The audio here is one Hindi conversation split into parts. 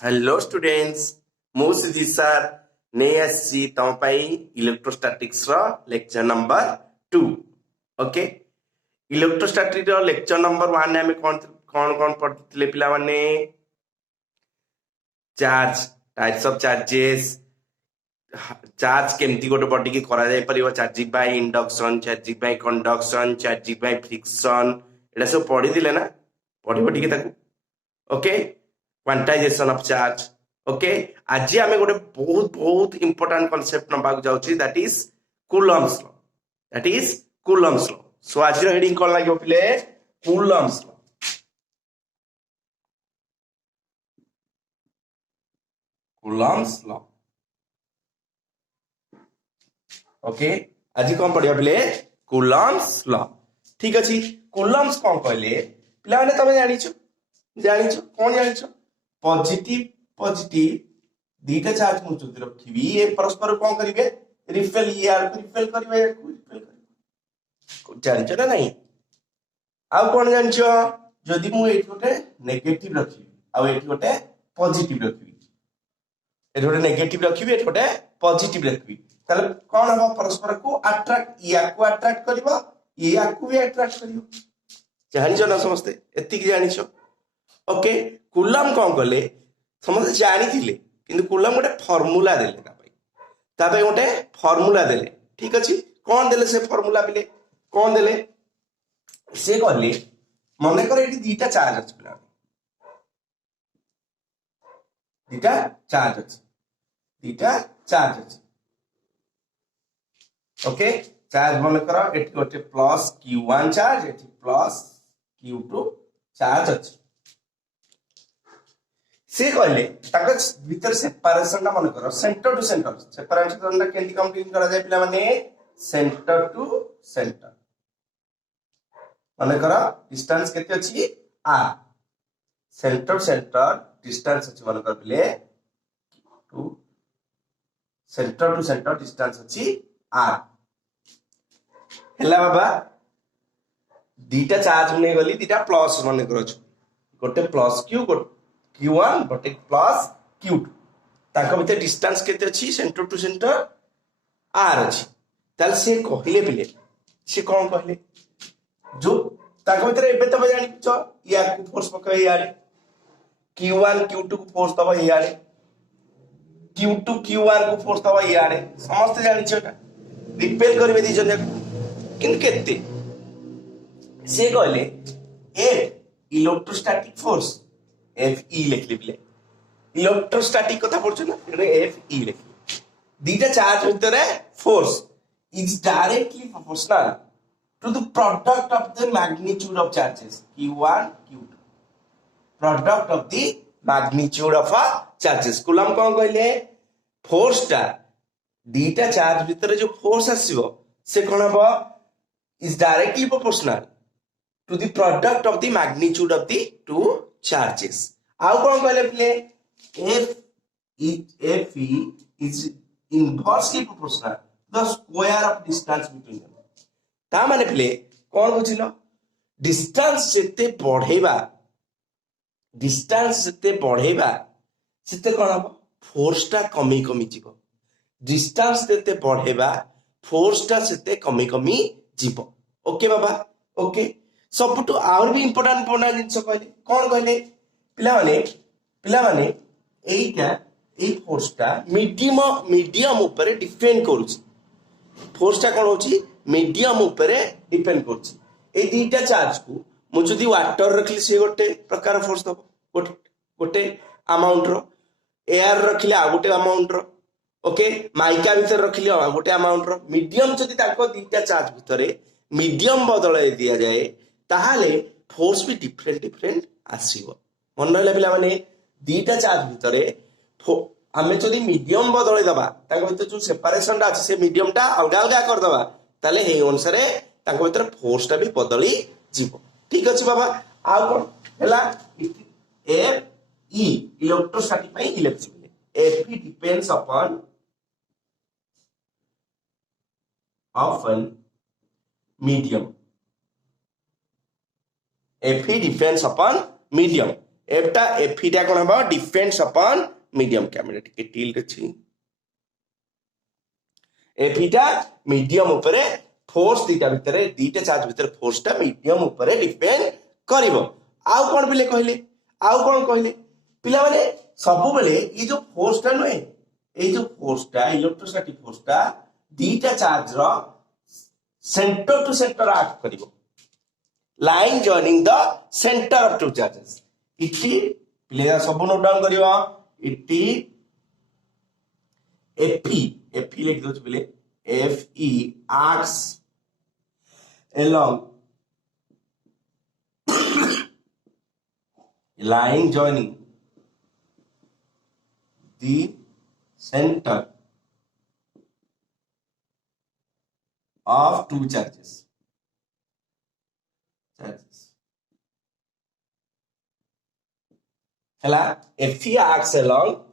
हेलो स्टूडेंट्स मु सुधीर सर ने आसी तम पाई इलेक्ट्रोस्टैटिक्स रो लेक्चर नंबर 2 ओके इलेक्ट्रोस्टैटिक रो लेक्चर नंबर 1 में कौन कौन कौन पढ़ते पिला माने charge types of charges charge केमती गोटे बॉडी की करा जाय परिबो charging by induction charging by conduction charging by friction एटा सब पढ़ी दिले ना पढ़िबो ठीक ताकू okay quantization of charge okay आज आम गोटे बहुत बहुत इंपोर्टेंट कॉन्सेप्ट नबा जाउची that is coulomb's law that is coulomb's law so आज हेडिंग कोन लागो पिले Coulomb's law Coulomb's law okay आज कौन पढ़िया पिले कूलम्स लॉ ठीक अछि कूलम्स कौन कहले पिला माने तमे जानिছো कौन जानिছো पॉजिटिव पॉजिटिव दीटा चार्ज मु जदि रखिबी ए परस्पर कौन करिवे रिपेल यार रिपेल करिवे रिपेल करिवे जानिছো ना नहीं आ कौन जानिছো जदि मु एठी गोटे नेगेटिव रखिबी आ एठी गोटे पॉजिटिव रखिबी एठी गोटे नेगेटिव रखिबी एठी गोटे पॉजिटिव रखिबी ताले कौन हम परस्पर को अट्रैक्ट या को अट्रैक्ट करबो या को भी अट्रैक्ट करबो जानिছো ना समस्ते एति की जानिছো ओके कूलम कौन कले समस्त जानी थिले किंतु कूलम गोटे फॉर्मूला देले तापे गोटे फॉर्मूला देले ठीक अछि कौन देले से फॉर्मूला पिले कौन देले से कहले मने कर एटी दीटा चार्ज अछि पिला दीटा चार्ज अछि ओके चार्ज मने कर एटी गोटे plus q1 charge eighty plus q2 charge अछि से कहले ताका भीतर सेपरेशन मन करो सेंटर टू सेंटर सेपरेशन ना केंती कंप्लीट करा जाय पिला माने सेंटर टू सेंटर मन करो डिस्टेंस केते अछि r सेंटर सेंटर डिस्टेंस अछि मन कर पिले टू सेंटर डिस्टेंस अछि r हेला बाबा दीटा चार्ज ने गली दीटा प्लस मन करो गोटे प्लस q q1 गोटे प्लस q2 ताका भीतर डिस्टेंस केते अछि सेंटर टू सेंटर r अछि ताल से कहले पिले से कोन कहले जो ताका भीतर एबे तब जानि छ या को फोर्स पकय यारे q1 q2 को फोर्स तब यारे q2 q1 को फोर्स तब यारे समस्त जानि छटा रिपेल करबे दी जन किन केते से कहले F इलेक्ट्रोस्टैटिक फोर्स FE लिखली पिले इलेक्ट्रोस्टैटिक कथा पढ़छ ना FE लिखली दीटा चार्ज भीतर force is directly proportional to the product of the magnitude of charges q1 q2 product of the magnitude of charges coulomb कोन कहले फोर्स टा दीटा चार्ज भीतर जो फोर्स आसीबो से कोन हबो is directly proportional to the product of the magnitude of the two charges. How कौन कहले पिले FE is inversely proportional to the square of distance between them. ता माने पिले कौन बुझिलो डिस्टेंस जेते बढ़ेबा सेते कौन हबो फोर्स टा कमी जीवो डिस्टेंस जेते बढ़ेबा फोर्स टा सेते कमी जीवो ओके बाबा ओके सबटू और भी इंपोर्टेंट जिनस कहले कौन कहले पिला माने एटा ए फोर्सटा मीडियम ऊपर डिपेंड करूची फोर्सटा कोन होची मीडियम ऊपर डिपेंड करूची ए दीटा चार्ज को मु जदी वाटर रखली से गोटे प्रकार फोर्स दबो गोटे अमाउंट रो एयर रखले आ गोटे अमाउंट रो ओके माइका भीतर रखले आ गोटे अमाउंट रो मीडियम जदी ताको दीटा चार्ज भीतर मीडियम बदलाय दिया जाए ताहाले फोर्स भी डिफरेंट आसीबो मन रहले पिला माने दीटा चार्ज भीतर हमें जदी मीडियम बदलै दबा ताको भीतर जो सेपरेशन ता अछि से मीडियम ता अलगा अलगा कर दबा ताले हे अनुसार ताको भीतर फोर्स ता भी बदली जीवो ठीक अछि बाबा आ कोन हला FE इलेक्ट्रोस्टैटिक में electricity FE depends upon medium FE depends upon medium एफटा एफिटा कौन हम डिपेंड्स अपॉन मीडियम कैमरा टिके टिल्ट अछि एफिटा मीडियम ऊपर फोर्स दीटा चार्ज भितर फोर्सटा मीडियम ऊपर डिपेंड करिवो आउ कोन बिले कहले आउ कोन कहले पिला माने सब बेले ये जो फोर्सटा नय ए जो फोर्सटा इलेक्ट्रोस्टैटिक फोर्सटा दीटा चार्ज रो सेंटर टू सेंटर एक्ट करिवो line joining the centre of two charges इटी पिले सब नोट डाउन करिवो इटी एफई लिख दो पिले FE acts along line joining the center of two charges. Hela FE acts along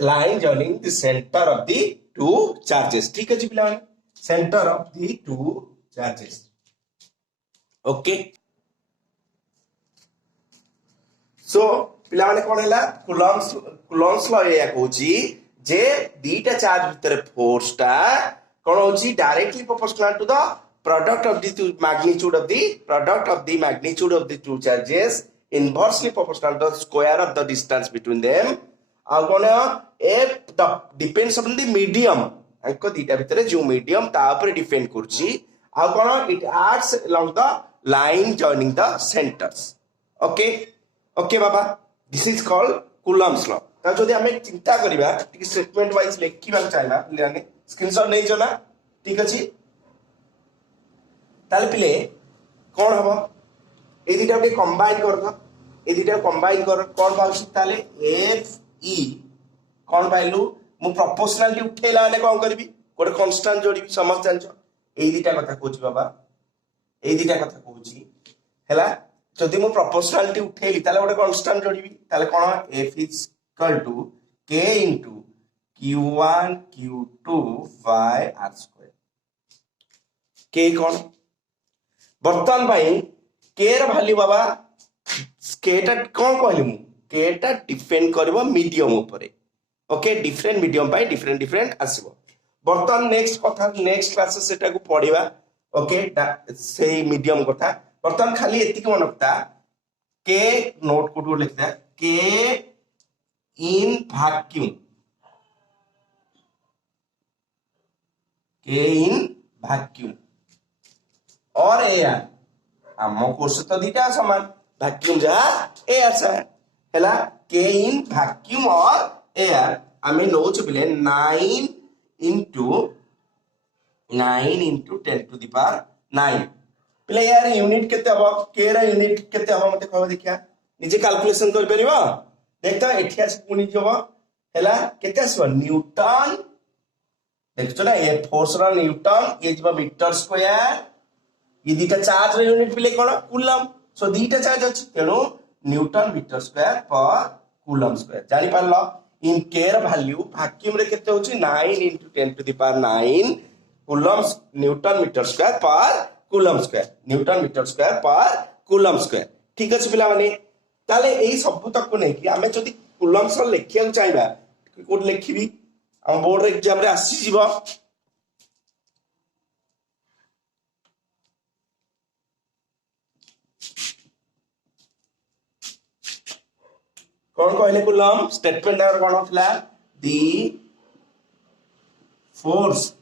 line joining the center of the two charges. ठीक है जी पिलाने center of the two charges. Okay. So पिलाने कौन है ला Coulomb's law ये कहूची जे दीटा चार्ज भीतर फोर्स टा कौन होची directly proportional to the product of the magnitude of the two charges inversely proportional to the square of the distance between them. आउ कौन F depends on the medium अंक दीटा भितर जो मीडियम ता ऊपर डिपेंड करछि आउ कौन it acts along the line joining the centres okay okay Baba this is called Coulomb's law ता जदि हमें चिंता करिबा ठीक स्टेटमेंट वाइज लिखिबा चाहना पिलाने स्क्रीनशॉट नै जना ठीक अछि ताले पिले कोन हबो ए दीटा के कंबाइन कर दो ए दीटा कंबाइन कर कोन पाउछि ताले एफ ई कौन पाइलु मु प्रोपोर्शनल उठेला वाले कौन करबी गोटे कांस्टेंट जोड़ीबी समझ जानछ एई दीटा कथा कहूची बाबा एई दीटा कथा कहूची हैला जदि मु प्रोपोर्शनल उठेली ताले गोटे कांस्टेंट जोड़ीबी ताले कोन f is equal to k into q1 q2 by r square k कोन बर्तन भाई k र वैल्यू बाबा k टा कोन कहली मु केटा डिपेंड करबो मीडियम ऊपर okay different medium by different आसीबो बर्तन नेक्स्ट कथा नेक्स्ट क्लास सेटा को पढिबा ओके से मीडियम कथा बर्तन खाली एतिक मनकता के नोट को लिखता के इन वैक्यूम और एयर हम कोर्स तो दीटा समान वैक्यूम जा एयर सा हैला k in vacuum or air आमे नोच बिले 9 into 10 to the power 9 पिले यार यूनिट केते हबो k रा यूनिट केते हबो मते कहबो देखिया निजे कैलकुलेशन कर परिबो देखता एठियास पुनी जबो हैला केते आसबो न्यूटन देखछो ना ये फोर्स रा न्यूटन ये जबो मीटर स्क्वायर ये दीटा चार्ज रा यूनिट पिले कोन कूलम सो दीटा चार्ज अछि तेनो न्यूटन मीटर स्क्वायर पर कूलम स्क्वायर जानि पारलो इन k र वैल्यू वैक्यूम रे केते होची 9 into 10 to the power 9 coulomb newton metre square पर coulomb square newton metre square पर कूलम स्क्वायर ठीक अछि पिला माने ताले एई सब तक को नै कि हमें जदि कूलम स लेखिया चाहिबा कोड लेखिबी हम बोर्ड एग्जाम रे आसी जीवो कौन कहले कूलम स्टेटमेंट नंबर कौन होतला the force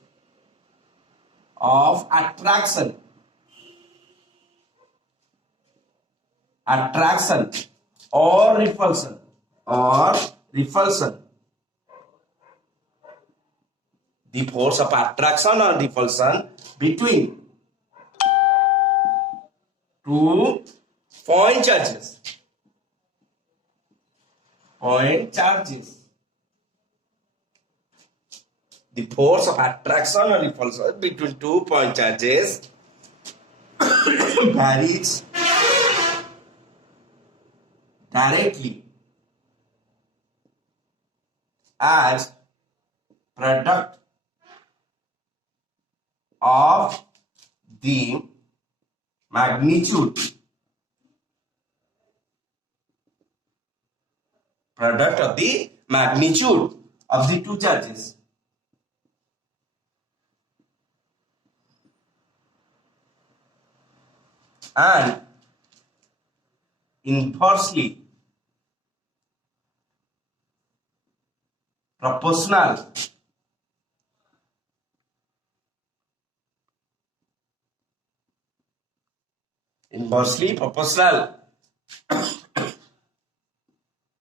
of attraction or repulsion the force of attraction or repulsion between two point charges the force of attraction or repulsion between 2 point charges varies directly as product of the magnitude product of the magnitude of the two charges. And inversely proportional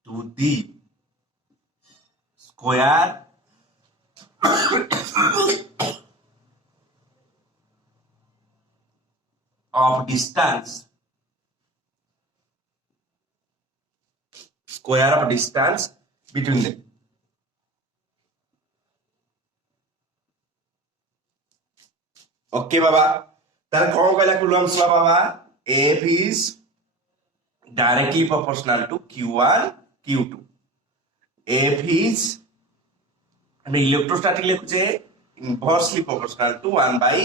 to the square of distance between them. Okay बाबा, तार कौन कहला Coulomb's law Baba? F is directly proportional to Q1 Q2. F is ଆମେ इलेक्ट्रोस्टैटिक लिखुचे inversely proportional to 1 by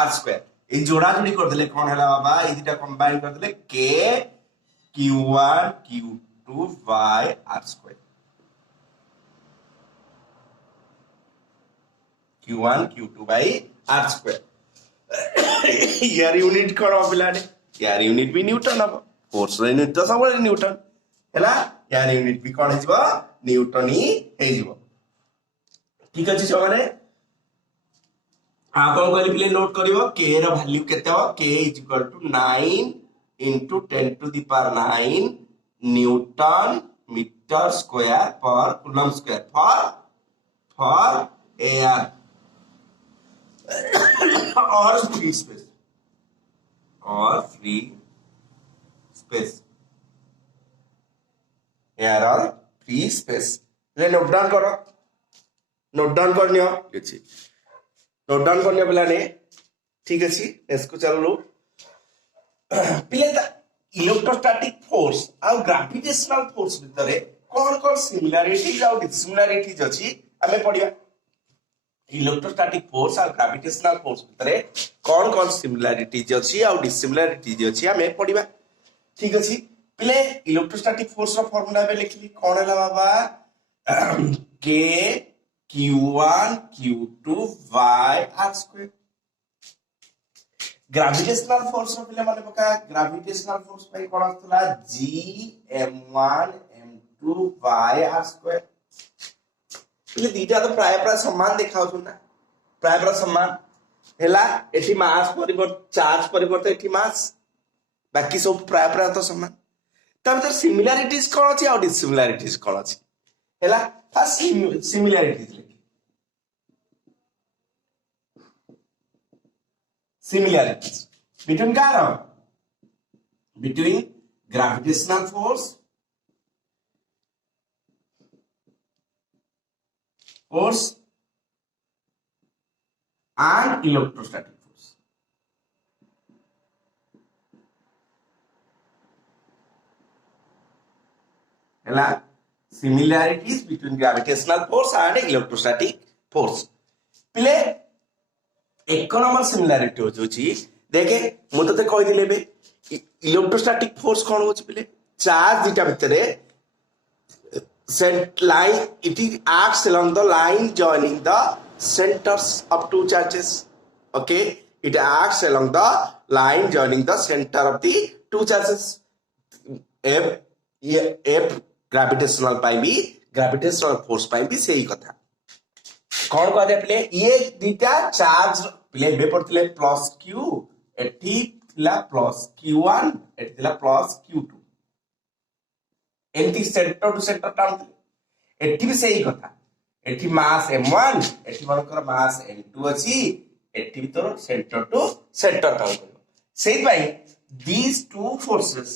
r square. এই जोड़ा जोड़ी कर देले कौन हैला बाबा? এই দুটা কম্বাইন कर देले k q1 q2 by r square. q1 q2 by r square. यार यूनिट कौन पिला ने? यार यूनिट भी न्यूटन हम. फोर्स रे यूनिट तो सब न्यूटन हैला. यार यूनिट भी कौन हेजिबो? न्यूटन ही हेजिबो. ठीक अछि छमाने. आप कौन कहली पिले नोट करिवो k ର वैल्यू केते हो? k = 9 into 10 to the power 9 newton metre square पर coulomb square for air or free space air or free space. ले नोट डाउन करो. नोट डाउन करनियो किछि नोट डाउन करनियो पिलाने. ठीक अछि इसको चलो पिले ता इलेक्ट्रोस्टैटिक फोर्स और ग्रेविटेशनल फोर्स भितरे कोन सिमिलरिटीज और डिसिमिलरिटीज अछि हमें पढिबा. इलेक्ट्रोस्टैटिक फोर्स और ग्रेविटेशनल फोर्स भितरे कोन सिमिलरिटीज अछि और डिसिमिलरिटीज अछि हमें पढिबा. ठीक अछि पिले इलेक्ट्रोस्टैटिक फोर्स रो फार्मूला बे लिखली कोन हैला बाबा? k q1 q2 by r square. Gravitational force रो पिले माने पका ग्रेविटेशनल फोर्स पई कोन आस्तला g m1 m2 by r square. पिले दीटा तो प्राय समान देखाउ छन ना. प्राय समान हैला. एठी मास परिवर्तन चार्ज परिवर्तन एठी मास बाकी सब प्राय तो समान. तब तो सिमिलरिटीज कोन अछि और डिसिमिलरिटीज कोन अछि हैला. First similarities similarities between gravitational force and electrostatic force. हैला similarities between gravitational force and electrostatic force. पिले एक नंबर सिमिलरिटी होची देखे मु तते कहि दिले बे इलेक्ट्रोस्टैटिक फोर्स कोन होची पिले चार्ज दिटा भितरे सेंट लाइन इट acts along the line joining the centers of two charges. Okay, it acts along the line joining the center of the two charges. f gravitational पाई भी gravitational force पाई भी सही कथा कौन कह दे पिले ये दिटा चार्ज पिले बे पड़तिले प्लस q एठी थिला प्लस q1 एठी थिला प्लस q2 एंटी सेंटर टू सेंटर टाउन एठी भी सही कथा एठी मास m1 एठी मनकर मास m2 अछि एठी भी तो सेंटर टू सेंटर टाउन सेही भाई these two forces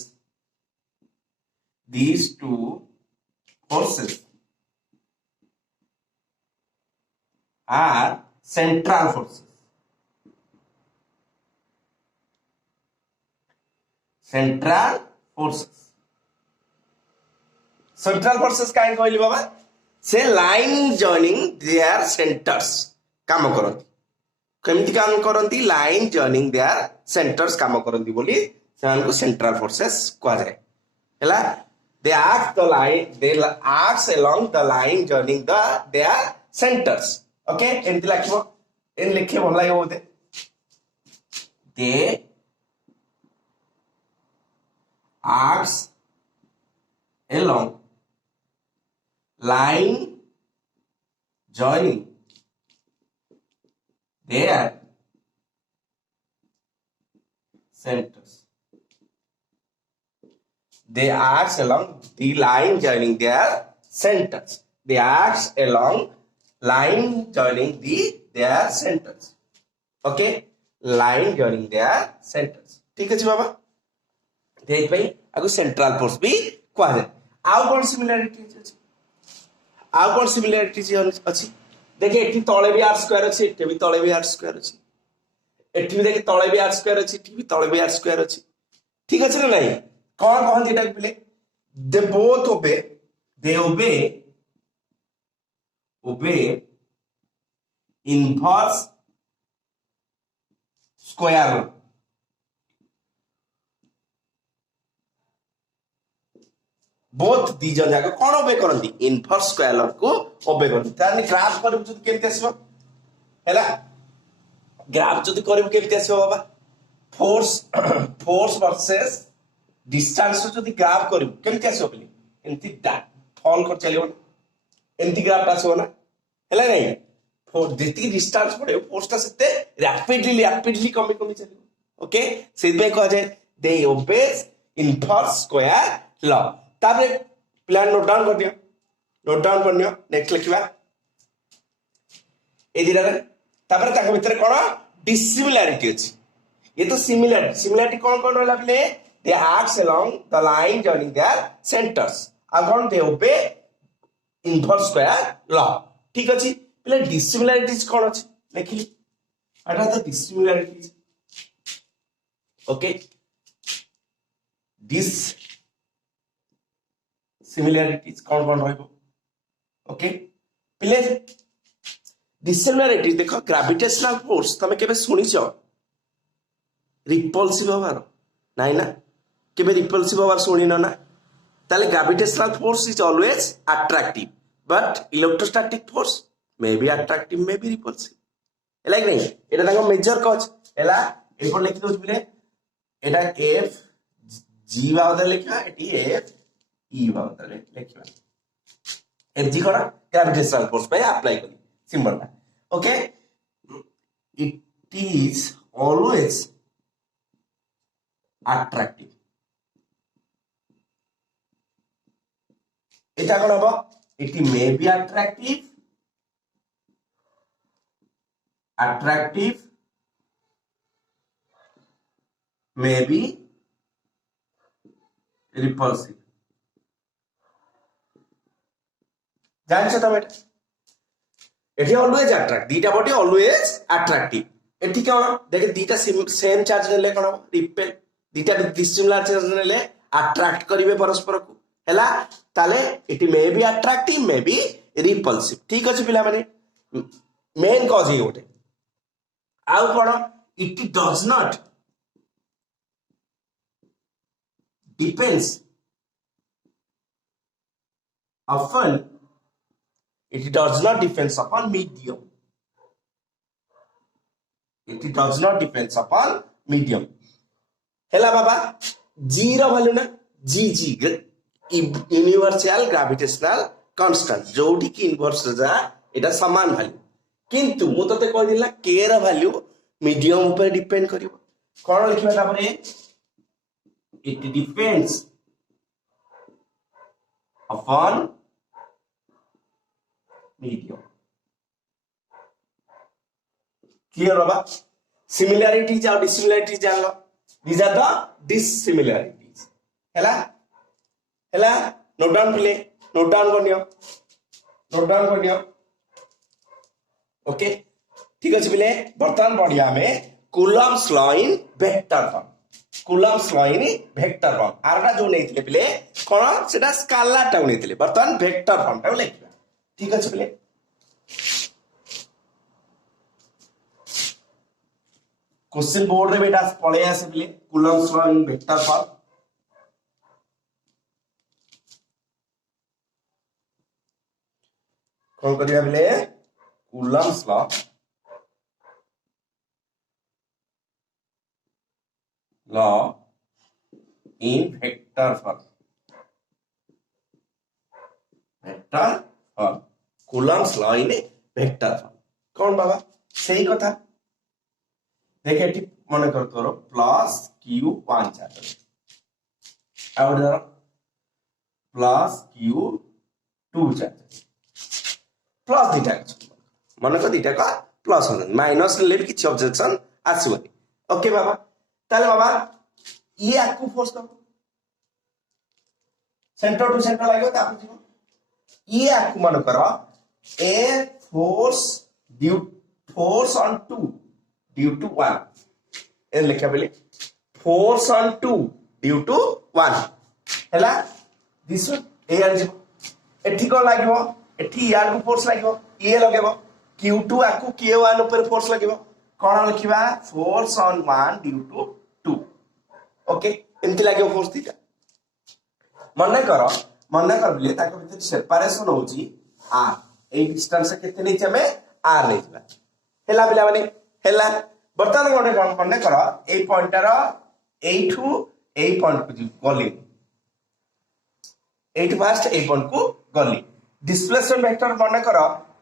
are central forces. Central forces काहे कहली बाबा से लाइन जॉइनिंग देयर सेंटर्स काम करंती. केमिति काम करंती? लाइन जॉइनिंग देयर सेंटर्स काम करंती बोली सेमान को सेंट्रल फोर्सेस कहा जाए. हैला they acts along the line joining their centers. Okay, एमती लिखिबो इन लिखे भल लागिबो बोते they acts along line joining their centers. They acts along the line joining their centers. They acts along line joining their centers. Okay, line joining their centers. ठीक है बाबा देख आगु सेंट्रल फोर्स भी कह जाए आउ कौन सिमिलरिटी अछि आउ कौन सिमिलरिटी अछि देखे एठी तळे भी r स्क्वायर अछि एठी भी तळे भी r स्क्वायर अछि एठी भी देखे तळे भी r स्क्वायर अछि एठी भी तळे भी r स्क्वायर अछि ठीक अछि ना नहीं कौन कहन एटा पिले they both obey inverse square law both the जन जाक कोन ओबे करंती इनवर्स स्क्वायर लॉ को ओबे करंती तानी ग्राफ करब जति केमते आसीबो हैला ग्राफ जति करब केमते आसीबो बाबा फोर्स वर्सेस डिस्टेंस जति ग्राफ करब केमते आसीबो बली एंती फॉल कर चलियो एंती ग्राफ आसीबो ना हैला नहीं फोर्स जति डिस्टेंस पड़े फोर्स ता सेते रैपिडली कमी चलियो ओके सेत बे कह जाय दे ओबेज इनवर्स स्क्वायर लॉ तापरे प्लान नोट डाउन कर दियो नेक्स्ट लिखिबा ए दिरा रे तापरे ताके भीतर कोन डिसिमिलरिटी अछि ये तो सिमिलरिटी कौन रहला प्ले they acts along the line joining their centers again they obey inverse square law ठीक अछि प्ले डिसिमिलरिटीज कोन अछि लिखिली एटा तो डिसिमिलरिटीज ओके दिस similarities कौन रहइबो ओके प्ले डिसिमिलरिटीज देखो ग्रेविटेशनल फोर्स तमे केबे सुनिछो रिपल्सिव हवार नाही ना केबे रिपल्सिव हवार सुनिनो ना ताले gravitational force is always attractive but electrostatic force may be attractive may be repulsive like नहीं एटा ताको मेजर कज एला एपर लिखि दोछ बिले एटा एफ जी बावदर लिखा एटी एफ ई बावदर लिखा एफ जी कोन ग्रेविटेशनल फोर्स पे अप्लाई करी सिंबल ता okay it is always attractive এটা কোন হবে এটি may be attractive may be repulsive জানছো তুমি এটা এটি অলওয়েজ অ্যাট্রাক্ট দুইটা বডি অলওয়েজ অ্যাট্রাক্টিভ এটি কোন দেখে দুইটা সেম চার্জ নেলে কোন রিপেল দুইটা ডিসিমিলার চার্জ নেলে अट्रैक्ट करिवे परस्पर को हैला ताले it may be attractive may be repulsive ठीक अछि पिला माने मेन कॉज ये गोटे आउ कोन it does not depends often it does not depends upon medium it does not depends upon medium हैला बाबा जी रो वैल्यू ना जी यूनिवर्सल ग्रेविटेशनल कांस्टेंट जोडी की इनवर्स जा एटा समान वैल्यू किंतु मु तते कह दिला के रो वैल्यू मीडियम ऊपर डिपेंड करिवो कोन लिखबा तापरे it depends upon medium clear बाबा similarities और dissimilarities जान लो these are the dissimilarities हैला नोट डाउन प्ले नोट डाउन करनियो ओके ठीक अछि प्ले वर्तमान बढ़िया में coulomb's law in vector form आरटा जो नेथिले प्ले कोन सेटा स्केलर टा नेथिले वर्तमान वेक्टर फॉर्म टा लिखबा ठीक अछि प्ले क्वेश्चन बोर्ड रे बेटा पळे आसे play Coulomb's law in vector form कौन करिया बोले Coulomb's law in vector form Coulomb's law in vector form कौन बाबा सही कथा देखे एटी मन कर तोर प्लस q1 चार्ज आउट धर प्लस q2 चार्ज प्लस दीटा मन को दीटा का प्लस हो माइनस ले भी किछि ऑब्जेक्शन आसीबनी ओके बाबा ताले बाबा ये आकु फोर्स कर सेंटर टू सेंटर लागो तापर जीव ये आकु मन कर ए force due force on 2 due to 1 ए लिखा बेले फोर्स ऑन 2 ड्यू टू 1 हैला दिस ए आर जीव एठी को लागो एठी यार को फोर्स लागो ये लगेबो q2 आकु q1 ऊपर फोर्स लगेबो कोन लिखिबा force on 1 due to 2 okay एंती लागो फोर्स थीटा मन कर बिले ताको भीतर सेपरेशन होची r ए डिस्टेंस केते नै छमे r नै छबा हैला बिला माने हैला बर्तमान गोटे मन कर ए पॉइंटर एठू ए पॉइंट को गली एठ फास्ट ए पॉइंट को गली डिस्प्लेसमेंट वेक्टर मन कर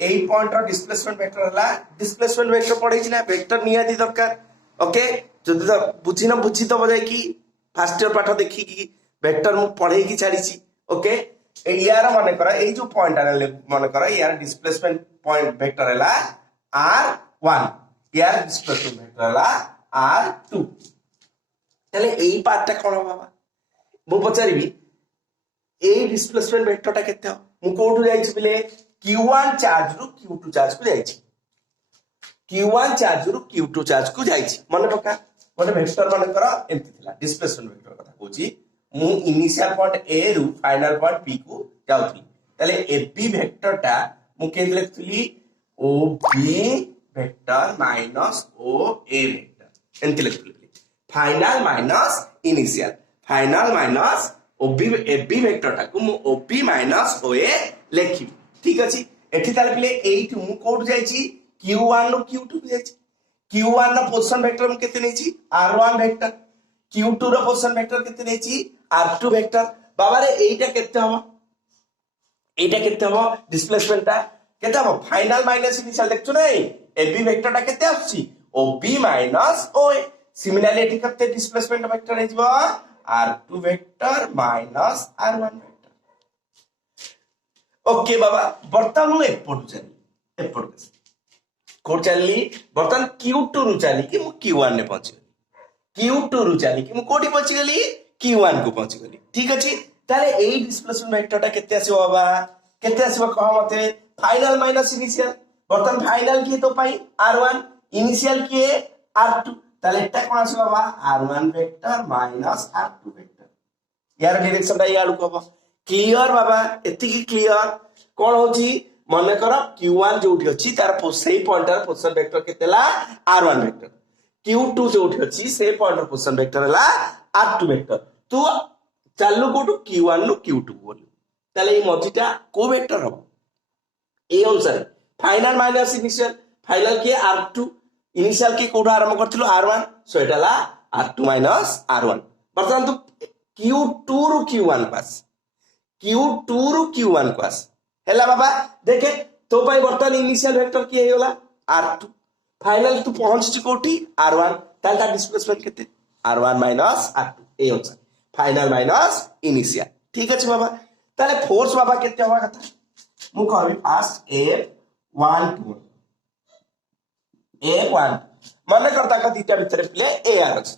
A point row displacement vector हला डिस्प्लेसमेंट वेक्टर पढै छी ना वेक्टर नियादी दरकार ओके जदि तो बुझी न बुझी तो बजाय कि फर्स्ट ईयर पाठ देखि कि वेक्टर मु पढै की छाड़ी छी ओके ए यार मन कर ए जो पॉइंट मन कर यार डिस्प्लेसमेंट पॉइंट वेक्टर हला r1 यार डिस्प्लेसमेंट वेक्टर हला r2 तले एई पार्टटा कोन बाबा मु पचारिबी ए डिस्प्लेसमेंट वेक्टरटा केते मु कोठु जाई छी बिले q1 चार्ज रु q2 चार्ज को जाई छी q1 चार्ज रु q2 चार्ज को जाई छी मन पका गोटे वेक्टर मन कर एंती थिला डिस्प्लेसमेंट वेक्टर कथा कहूची मु इनिशियल पॉइंट ए रु फाइनल पॉइंट p को जाउथली तले ab वेक्टरटा मु के लिखथली ob vector minus o a vector एंती लिखथली final minus initial final minus ob वेक्टरटा को मु ob माइनस oa लेखि ठीक अछि एठी ताले पिले एठी मु कोड जाई छी q1 रो q2 को जाई छी q1 रो पोजीशन वेक्टर मु केते नै छी r1 वेक्टर q2 रो पोजीशन वेक्टर केते नै छी r2 वेक्टर बाबा रे एटा केते हो डिस्प्लेसमेंटटा केते हो फाइनल माइनस इनिशियल देखछु नै ab वेक्टरटा केते आछि ob माइनस oa सिमिलरली एठी केते डिस्प्लेसमेंट वेक्टर हे जबो r2 vector minus r1 vector okay बाबा बर्तमान मु एपट कोड चलली बर्तमान q2 रु चली कि मु q1 ने पहुंच गली q2 रु चली कि मु कोठी पहुंच गली q1 को पहुंच गली ठीक अछि ताले एई डिस्प्लेसमेंट वेक्टरटा केते आसीबो बाबा केते आसीबो कह मते फाइनल माइनस इनिशियल बर्तमान फाइनल की तो पाई r1 इनिशियल की r2 ताले एटा कोन आसीबो बाबा r1 vector minus r2 vector यार डायरेक्शन ता याडू कहबो क्लियर बाबा एति की क्लियर कोन होची मन कर q1 जोठी अछि तार सही पॉइंटर पोजीशन वेक्टर केतेला r1 वेक्टर q2 जोठी अछि सही पॉइंटर पोजीशन वेक्टर हला r2 वेक्टर तू चालू कोटू q1 नु q2 बोल ताले ई मजिटा को वेक्टर हो ए अनुसार फाइनल माइनस इनिशियल फाइनल के r2 इनिशियल के कोठा आरंभ करथिलो r1 सो एटाला r2 माइनस r1 बर्तमान तू q2 रु q1 पास q2 रु q1 पास हैला बाबा देखे तो भाई बर्तमान इनिशियल वेक्टर की हेला r2 फाइनल तू पहुंच छी कोठी r1 तालटा डिस्प्लेसमेंट केते r1 माइनस r2 ए होचा फाइनल माइनस इनिशियल ठीक अछि बाबा ताले फोर्स बाबा केते होवा कथा मु कहबी फास्ट f1 मन करता का दीटा भितरे प्ले ar अछि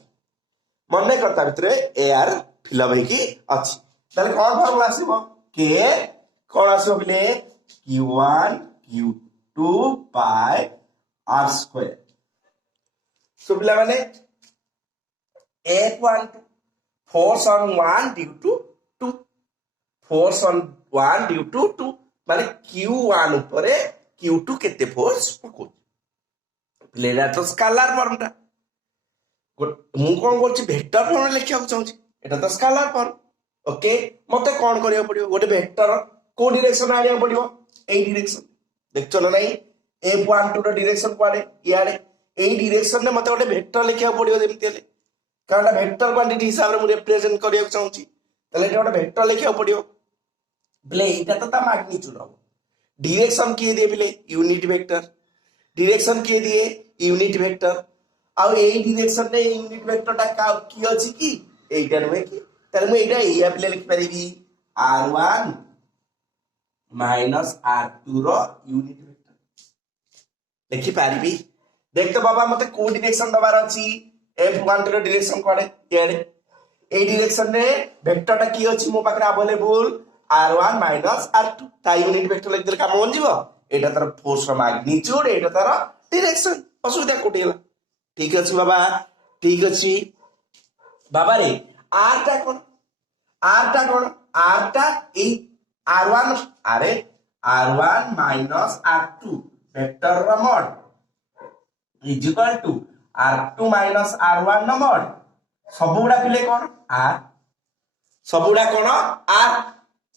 मन करता भितरे ar फिलअप हे की अछि ताले कोन फार्मूला आसीबो के कोन आसीबो बिले q1 q2 by r square सो बिला माने f1 force on 1 due to 2 force on 1 due to 2 माने q1 ऊपर q2 केते फोर्स पको लेला तो स्केलर फॉर्मटा मु कोन करछि वेक्टर फॉर्म लिखिया चाहछि एटा तो स्केलर फॉर्म ओके मते कोन करियो पड़ियो गोटे वेक्टर को डायरेक्शन आनिया पड़ियो ए डायरेक्शन देखछ ना नहीं F12 ର ଡିରେକ୍ସନ କୁଆଡେ ଇଆଡେ ଏଇ ଡିରେକ୍ସନ ରେ ମତେ ଗୋଟେ ଭେକ୍ଟର ଲେଖିବାକୁ ପଡିବ ଯେମିତି ହେଲେ କାରଣ ଭେକ୍ଟର କ୍ୱାଣ୍ଟିଟି ହିସାବରେ ମୁଁ ରିପ୍ରେଜେଣ୍ଟ କରିବାକୁ ଚାହୁଁଛି ତାହେଲେ ଏଟା ଗୋଟେ ଭେକ୍ଟର ଲେଖିବାକୁ ପଡିବ ବୋଲେ ଏଇଟା ତ ତା ମ୍ୟାଗ୍ନିଟ୍ୟୁଡ ହବ डिरेक्शन किए दिए बिले यूनिट वेक्टर डिरेक्शन किए दिए यूनिट वेक्टर आउ एई डिरेक्शन रे यूनिट वेक्टर टा की अछि की एइटा नुहे की ताले मु एइटा एया बिले लिखि परिबी r1 r2 रो यूनिट वेक्टर लिखि परिबी देख तो बाबा मते को डिरेक्शन दबार अछि f1 रो डिरेक्शन कोडे एडे एई डिरेक्शन रे वेक्टर टा की अछि मो पाखरे अवेलेबल r1 r2 ता यूनिट वेक्टर लिख देले काम बन जीवो एटा तार फोर्स रो मैग्नीट्यूड एटा तार डायरेक्शन असुविधा कोटी हला ठीक अछि बाबा ठीक अछि बाबा रे r टा कोन r टा ए r1 अरे r1 r2 वेक्टर रो mod is equal to r2 r1 नो मॉड सबुडा पिले कोन r सबुडा कोन r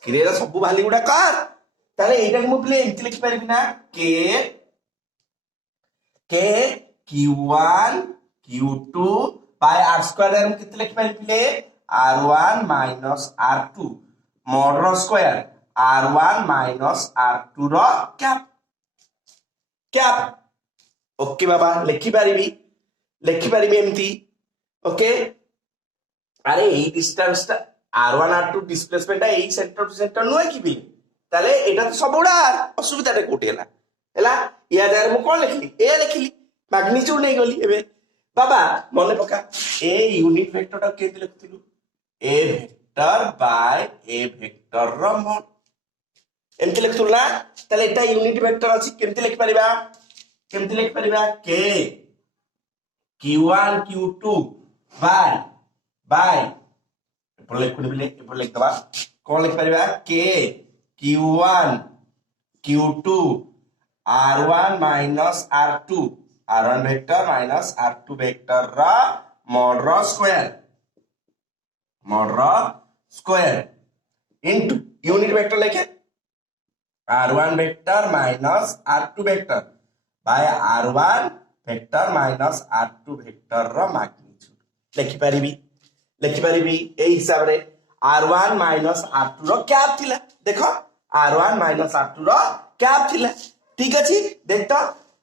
किरेरा सब भाली गुडा कर ताले एटा मु प्ले एंति लिखि परिबि ना के q1 q2 by r square हम किते लिखि परिबि r1 r2 mod रो स्क्वायर r1 r2 रो कैप कैप ओके बाबा लिखि परिबि एंति ओके अरे ए डिस्टेंस r1 r2 डिस्प्लेसमेंट ए सेंटर टू सेंटर नुहे कि भी ताले एटा तो सबुडा असुविधा रे कोटी हला या देर मु कोन लिखली ए लिखली मैग्नीट्यूड नै गली एबे बाबा मने पका ए यूनिट वेक्टर टा केति लिखतिलु A vector by A vector रो मॉड एमति लिखतुल ना ताले एटा यूनिट वेक्टर अछि केमति लिख परिबा के q1 q2 बाय लिख दबा कौन लिख परिबा के q1 q2 r1 r1 vector r2 vector रा मॉड रा स्क्वायर इनटू यूनिट वेक्टर लिखे r1 vector r2 vector by r1 vector r2 vector रा मैग्नीट्यूड लिखि परिबी ए हिसाब रे r1 r2 रो कैप थिला देखो r1 r2 रो कैप थिला ठीक अछि देख तो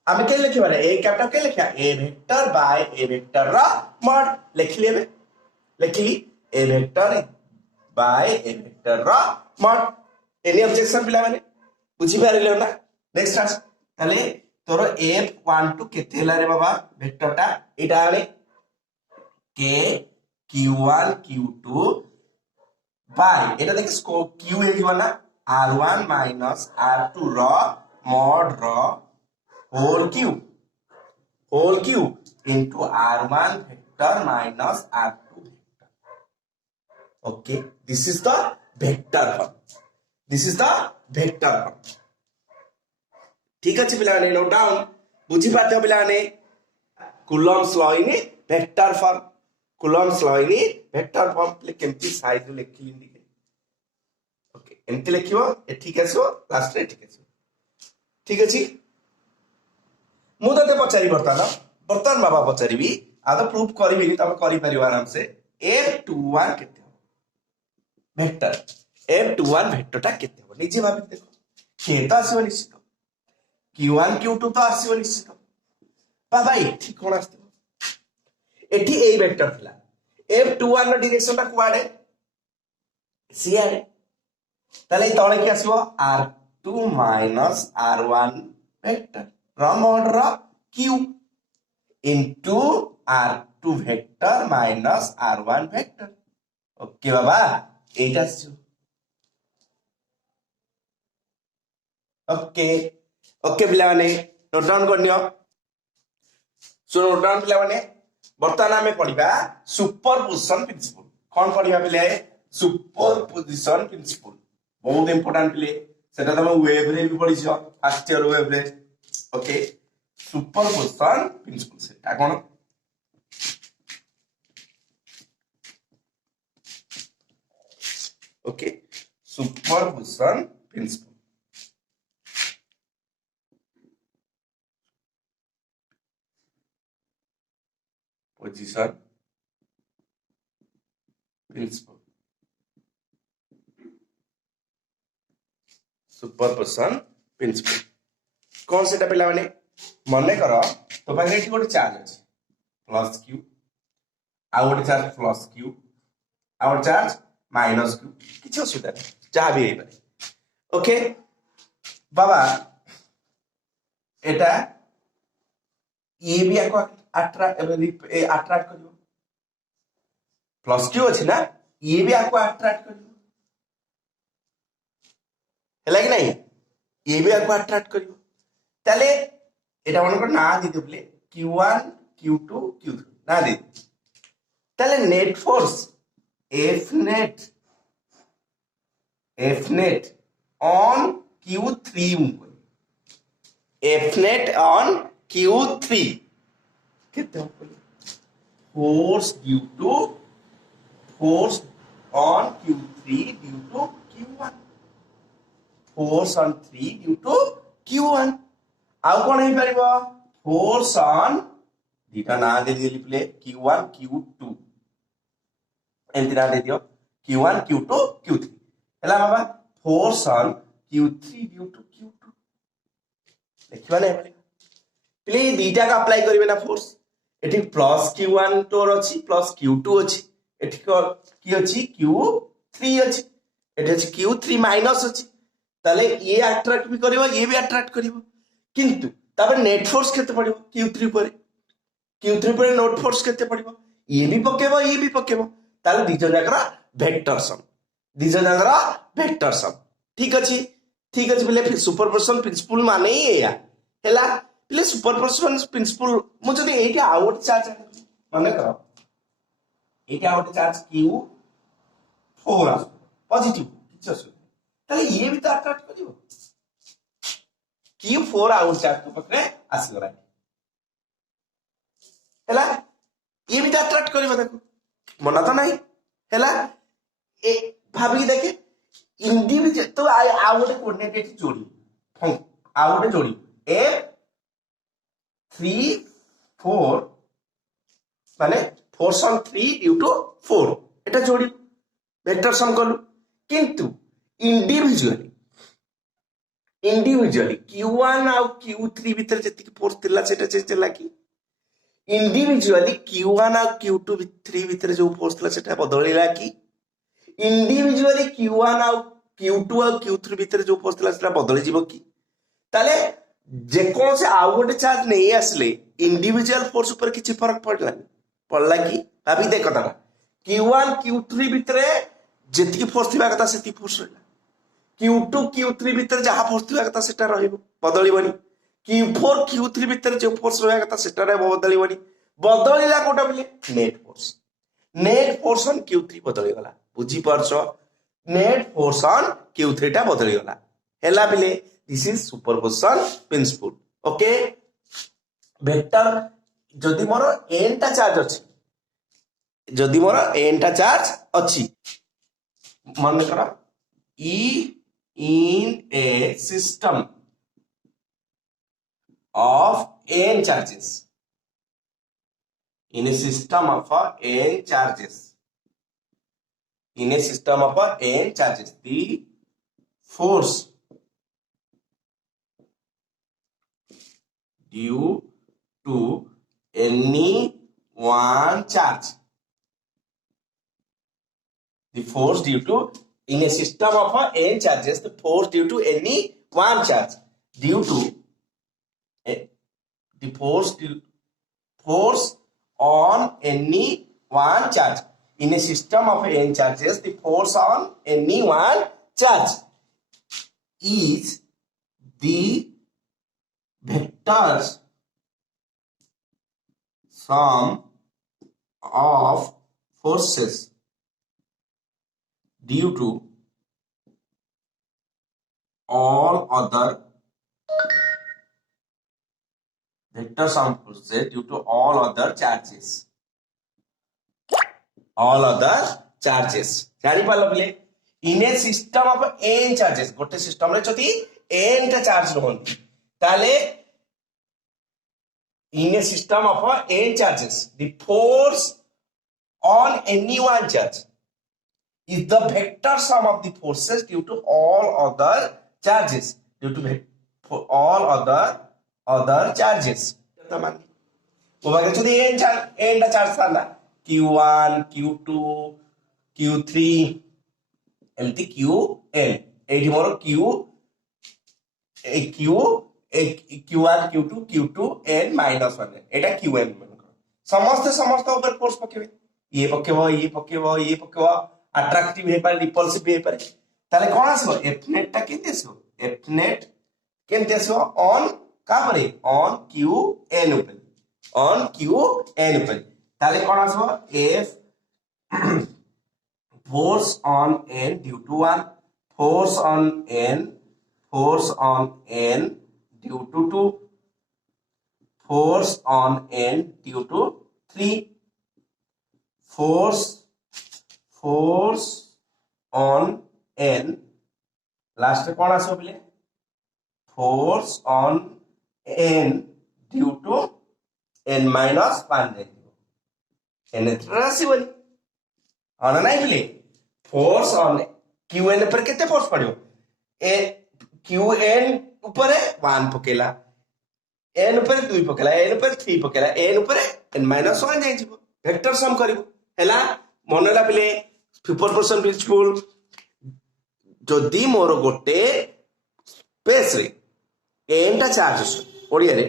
हम के लिखि बारे ए कैप टा के लिखा A vector by A vector रो मॉड लिखि A vector by A vector रो मॉड एनी ऑब्जेक्शन पिला माने बुझी पारिले ना नेक्स्ट क्लास ताले तोर f12 केते हला रे बाबा वेक्टर टा एटा आले के q1 q2 बाय एटा देख स्कोप q हे जीवा ना r1 r2 रो मॉड रो whole q into r1 vector r2 vector okay this is the vector form ठीक अछि पिलाने नोट डाउन बुझी पाते पिलाने Coulomb's law in vector form Coulomb's law in vector form ले केमती साइज लेखिली दिखे ओके एमती लेखिबो ए ठीक आसो लास्ट रे ठीक अछि मु तते पचारि बर्तन बाबा पचारिबी आ तो प्रूफ करबी तब करि परिबो आराम से f21 केते हो वेक्टर f21 वेक्टर टा केते हो निजे भाबी देखो के तो आसीबो निश्चित q1 q2 तो आसीबो निश्चित बाबा एठी कोन आस्तिबो एठी ए वेक्टर थिला f21 रो डायरेक्शन टा कुआडे सिआरे ताले तळे कि आसीबो r2 r1 वेक्टर रो मॉड रो q into r2 vector r1 vector okay बाबा एटा आसीबो ओके ओके पिलाने नोट डाउन करनियो सो नोट डाउन पिलाने वर्तमान आमे पढिबा सुपरपोजिशन प्रिंसिपल कोन पढिबा पिले सुपरपोजिशन प्रिंसिपल बहुत इंपोर्टेंट पिले सेटा तमे वेब रे भी पढिछो फर्स्ट ईयर वेब रे ओके सुपरपोजिशन प्रिंसिपल सेटा कोन okay superposition principle position principle superposition principle कौन से पिला माने मन कर तो पाखे ये गोटे चार्ज अच्छे प्लस क्यू आउ गोटे चार्ज प्लस क्यू आउ गोटे चार्ज माइनस क्यू किसी असुविधा नहीं जहाँ भी हो ओके बाबा एटा ये भी अट्रैक्ट कर प्लस क्यू अच्छी ना ये भी आपको अट्रैक्ट कर है कि नहीं ये भी आपको अट्रैक्ट कर ताले एटा मन कर ना दीदे बोले Q1 Q2 Q3 ना दे ताले net force F net on Q3 F net on Q3 कितना force due to force on Q3 due to Q1 force on 3 due to Q1 आउ कौन ही परिबो force on दीटा ना दे दिली प्ले Q1 Q2 एंती ना दे दियो Q1 Q2 Q3 ହେଲା बाबा force on Q3 due to Q2 देखिबा नै प्ले दीटा का अप्लाई करिवे ना फोर्स एठी प्लस Q1 तोर अछि प्लस Q2 अछि एठी की अछि Q3 अछि एठी अछि Q3 माइनस अछि ताले ये अट्रैक्ट भी करिवो ये भी अट्रैक्ट करिवो किंतु तापर नेट फोर्स केते पडिवो Q3 पर नेट फोर्स केते पडिवो ये भी पकेबो ताले दिजन जाकरा वेक्टर सम ठीक अछि बोले सुपरपोजिशन प्रिंसिपल माने ही एया हैला बोले सुपरपोजिशन प्रिंसिपल मु जदी एठी आउट चार्ज माने करो एठी आउट चार्ज Q4 पॉजिटिव किछ असु ताले ये भी तो अट्रैक्ट करिवो Q4 आउट चार्ज तो पकरे आसी गला हैला ये भी तो अट्रैक्ट करिवो देखो मना तो नहीं हैला ए भाभी देखे इंडिविजुअल तो आ गोटे कोऑर्डिनेट एठी जोड़ी आ गोटे जोड़ी F3 4 माने फोर्स ऑन 3 ड्यू टू 4 एटा जोड़ी वेक्टर सम कलु किंतु इंडिविजुअली Q1 और Q3 भीतर जति फोर्स दिला सेटा चला कि इंडिविजुअली Q1 और Q2 भीतर जो फोर्स दिला सेटा बदलिला कि इंडिविजुअली Q1 और Q2 और Q3 भीतर जो फोर्स दिला सेटा बदली जीवो कि ताले जे कोन से आउ गोटे चार्ज नहीं आसले इंडिविजुअल फोर्स ऊपर किछि फरक पड़ला कि भाभी देख कथा Q1 Q3 भीतर जेति फोर्स थिबा कथा सेति फोर्स रहला Q2 Q3 भीतर जहा फोर्स थिबा कथा सेटा रहइबो बदलिबनी Q4 Q3 भीतर जो फोर्स रहया कथा सेटा रे बदलिबनी बदलिला कोटा बोले नेट फोर्स ऑन Q3 बदली गला बुझी परछो नेट फोर्स ऑन Q3 टा बदली गला हैला बिले this is superposition principle okay vector जदि मोर n टा चार्ज अछि मन करा E in a system of n charges in a system of n charges the force due to any one charge the force due to in a system of n charges the force due to any one charge due to the force on any one charge in a system of n charges the force on any one charge is the vectors sum of forces due to all other vector sum forces due to all other charges जानि पालो बोले इन ए सिस्टम ऑफ n चार्जेस गोटे सिस्टम रे जति n टा चार्ज रहन ताले in a system of n charges, the force on any one charge is the vector sum of the forces due to all other charges, due to all other charges. वो बाकी जो n चार्ज था ना Q1 Q2 Q3 एमती Qn एठी मोर Q1 Q2 Q2n -1 एटा Qn समस्त ऊपर फोर्स पकेबे ये पकेबो अट्रैक्टिव हे पारे रिपल्सिव हे पारे ताले कोन आसो F net टा केते आसो F net केते आसो ऑन का पारे ऑन Qn ऊपर on Qn ऊपर ताले कोन आसो F force on n due to 1 force on n due to 2 force on n due to 3 force on n last कौन आसो बोले force on n due to n minus 1 n राशिबनी आना नहीं बोले फोर्स ऑन Qn पर केते फोर्स पड़ियो ए Qn ऊपर 1 पकेला n ऊपर 2 पकेला n ऊपर 3 पकेला n ऊपर n minus 1 जाई जीवो वेक्टर सम करिवो हैला मनला पिले प्रोपोर्शन प्रिंसिपल जदी मोर गोटे स्पेस रे n टा चार्ज ओडिया रे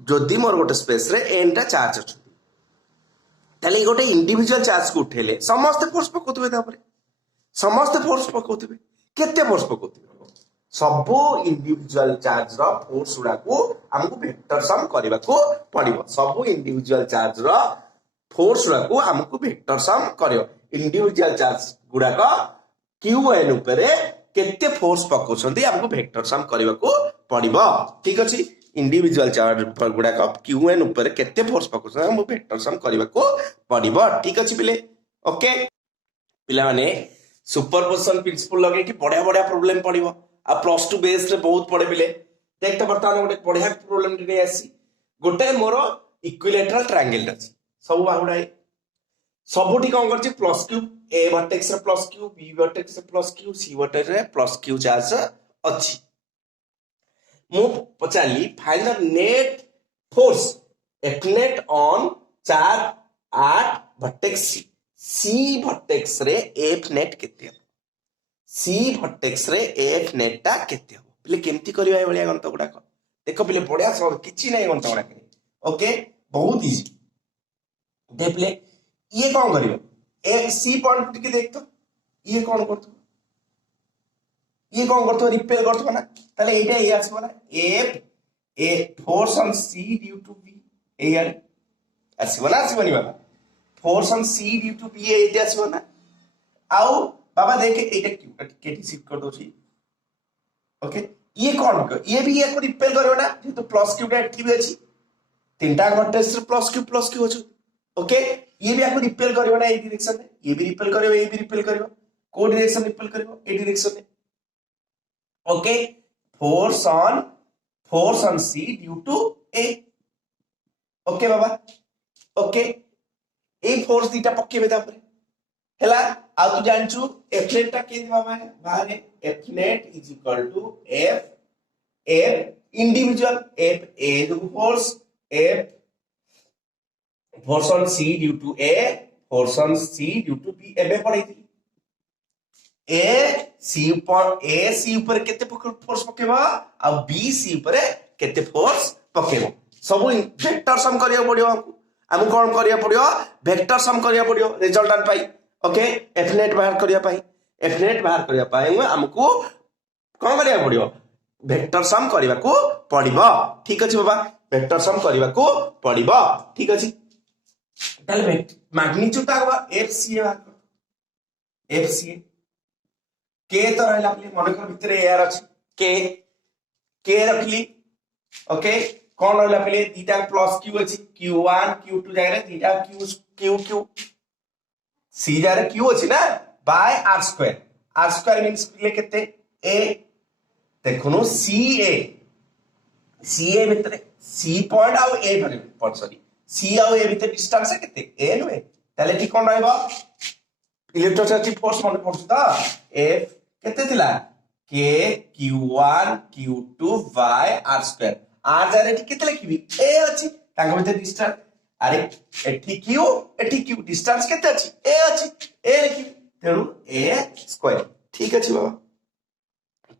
जदी मोर गोटे स्पेस रे n टा चार्ज अछि ताले गोटे इंडिविजुअल चार्ज को उठेले समस्त फोर्स पकोतबे तापरे समस्त फोर्स पकोतबे केते फोर्स पकोतबे सब इंडिविजुअल चार्ज रो फोर्स गुडा को हमको वेक्टर सम करबा को पड़िबो सब इंडिविजुअल चार्ज रो फोर्स गुडा को हमको वेक्टर सम करियो इंडिविजुअल चार्ज गुडा को Qn ऊपर केते फोर्स पकोछंती हमको वेक्टर सम करबा को पड़िबो ठीक अछि इंडिविजुअल चार्ज गुडा को Qn ऊपर केते फोर्स पकोछन हम वेक्टर सम करबा को पड़िबो ठीक अछि पिले ओके पिला माने सुपरपोजिशन प्रिंसिपल लगे कि बढ़िया प्रॉब्लम पड़िबो आ प्लस 2 बेस रे बहुत पड़े पिले देख त बर्तमान गोटे बढ़िया प्रॉब्लम रे आसी गोटे मोर इक्विलेटरल ट्रायंगल अछि सब बाहुडा सबुठी कोन करछि प्लस क्यू ए वर्टेक्स रे प्लस क्यू बी वर्टेक्स रे प्लस क्यू सी वर्टेक्स रे प्लस क्यू चार्ज अछि मु पचाली find the net force F net on 4 8 vertex C vertex रे F net केते सी वर्टेक्स रे F net ता केते हो पिले केमती करबा बलिया गंत गुडा को देखो पिले बढ़िया सब किछि नै गंत गुडा ओके बहुत इजी दे पिले ये कौन करियो ए सी पॉइंट के देख तो ये कौन करतो रिपेल करतो ना ताले एटा ए आसीबो ना F A force on C due to B ए यार आसीबो ना बाबा force on C due to B एटा आसीबो ना आउ बाबा देखे एटा क्यू केटी शिफ्ट कर दोची ओके ये कौन ये भी ये को रिपेल करियो ना जेतु प्लस क्यू टा एठी भी अछि तीनटा वर्टेक्स रे प्लस क्यू अछि ओके ये भी आपको रिपेल करियो ना ए डायरेक्शन में ये भी रिपेल करियो ये भी रिपेल करियो को डायरेक्शन रिपेल करियो ए डायरेक्शन में okay force on C due to A okay बाबा ओके ए फोर्स दीटा पक्के बेदा पर हैला आ तू जानछु F net टा के बाबा बाहर F net is equal to F individual F A force F force on C due to A, force on C due to B. एबे पढ़ी थी A C ऊपर केते फोर्स पकेबा आ B C ऊपर केते फोर्स पकेबा सब वेक्टर सम करिया पड़ियो हमको कोन करिया पड़ियो वेक्टर सम करिया पड़ियो रिजल्टेंट पाई ओके F net बाहर करिया पाई हमको कोन करिया पड़ियो वेक्टर सम करिया को पड़िबो ठीक अछि बाबा वेक्टर सम करिया को पड़िबो ठीक अछि ताले मैग्नीट्यूड आगवा FCA के तो रहला प्ले मन कर भितरे एआर अछि के रखली ओके कोन रहला प्ले दीटा प्लस क्यू अछि Q1 Q2 जाय दीटा Q C जाय क्यू अछि ना बाय r स्क्वायर मींस प्ले केते a देखुनु CA भितरे सी पॉइंट आउ ए पॉइंट सॉरी सी आउ ए भितर डिस्टेंस केते ए नुहे ताले ठीक कोन रहइबो इलेक्ट्रोस्टैटिक फोर्स मन पड़छ त F केते थिला K Q1 Q2 by R square R जारे ठीक केते लिखबी A अछि तांको भितर डिस्टेंस अरे एठी Q एठी Q डिस्टेंस केते अछि A अछि A लिखबी तेनु A स्क्वायर ठीक अछि बाबा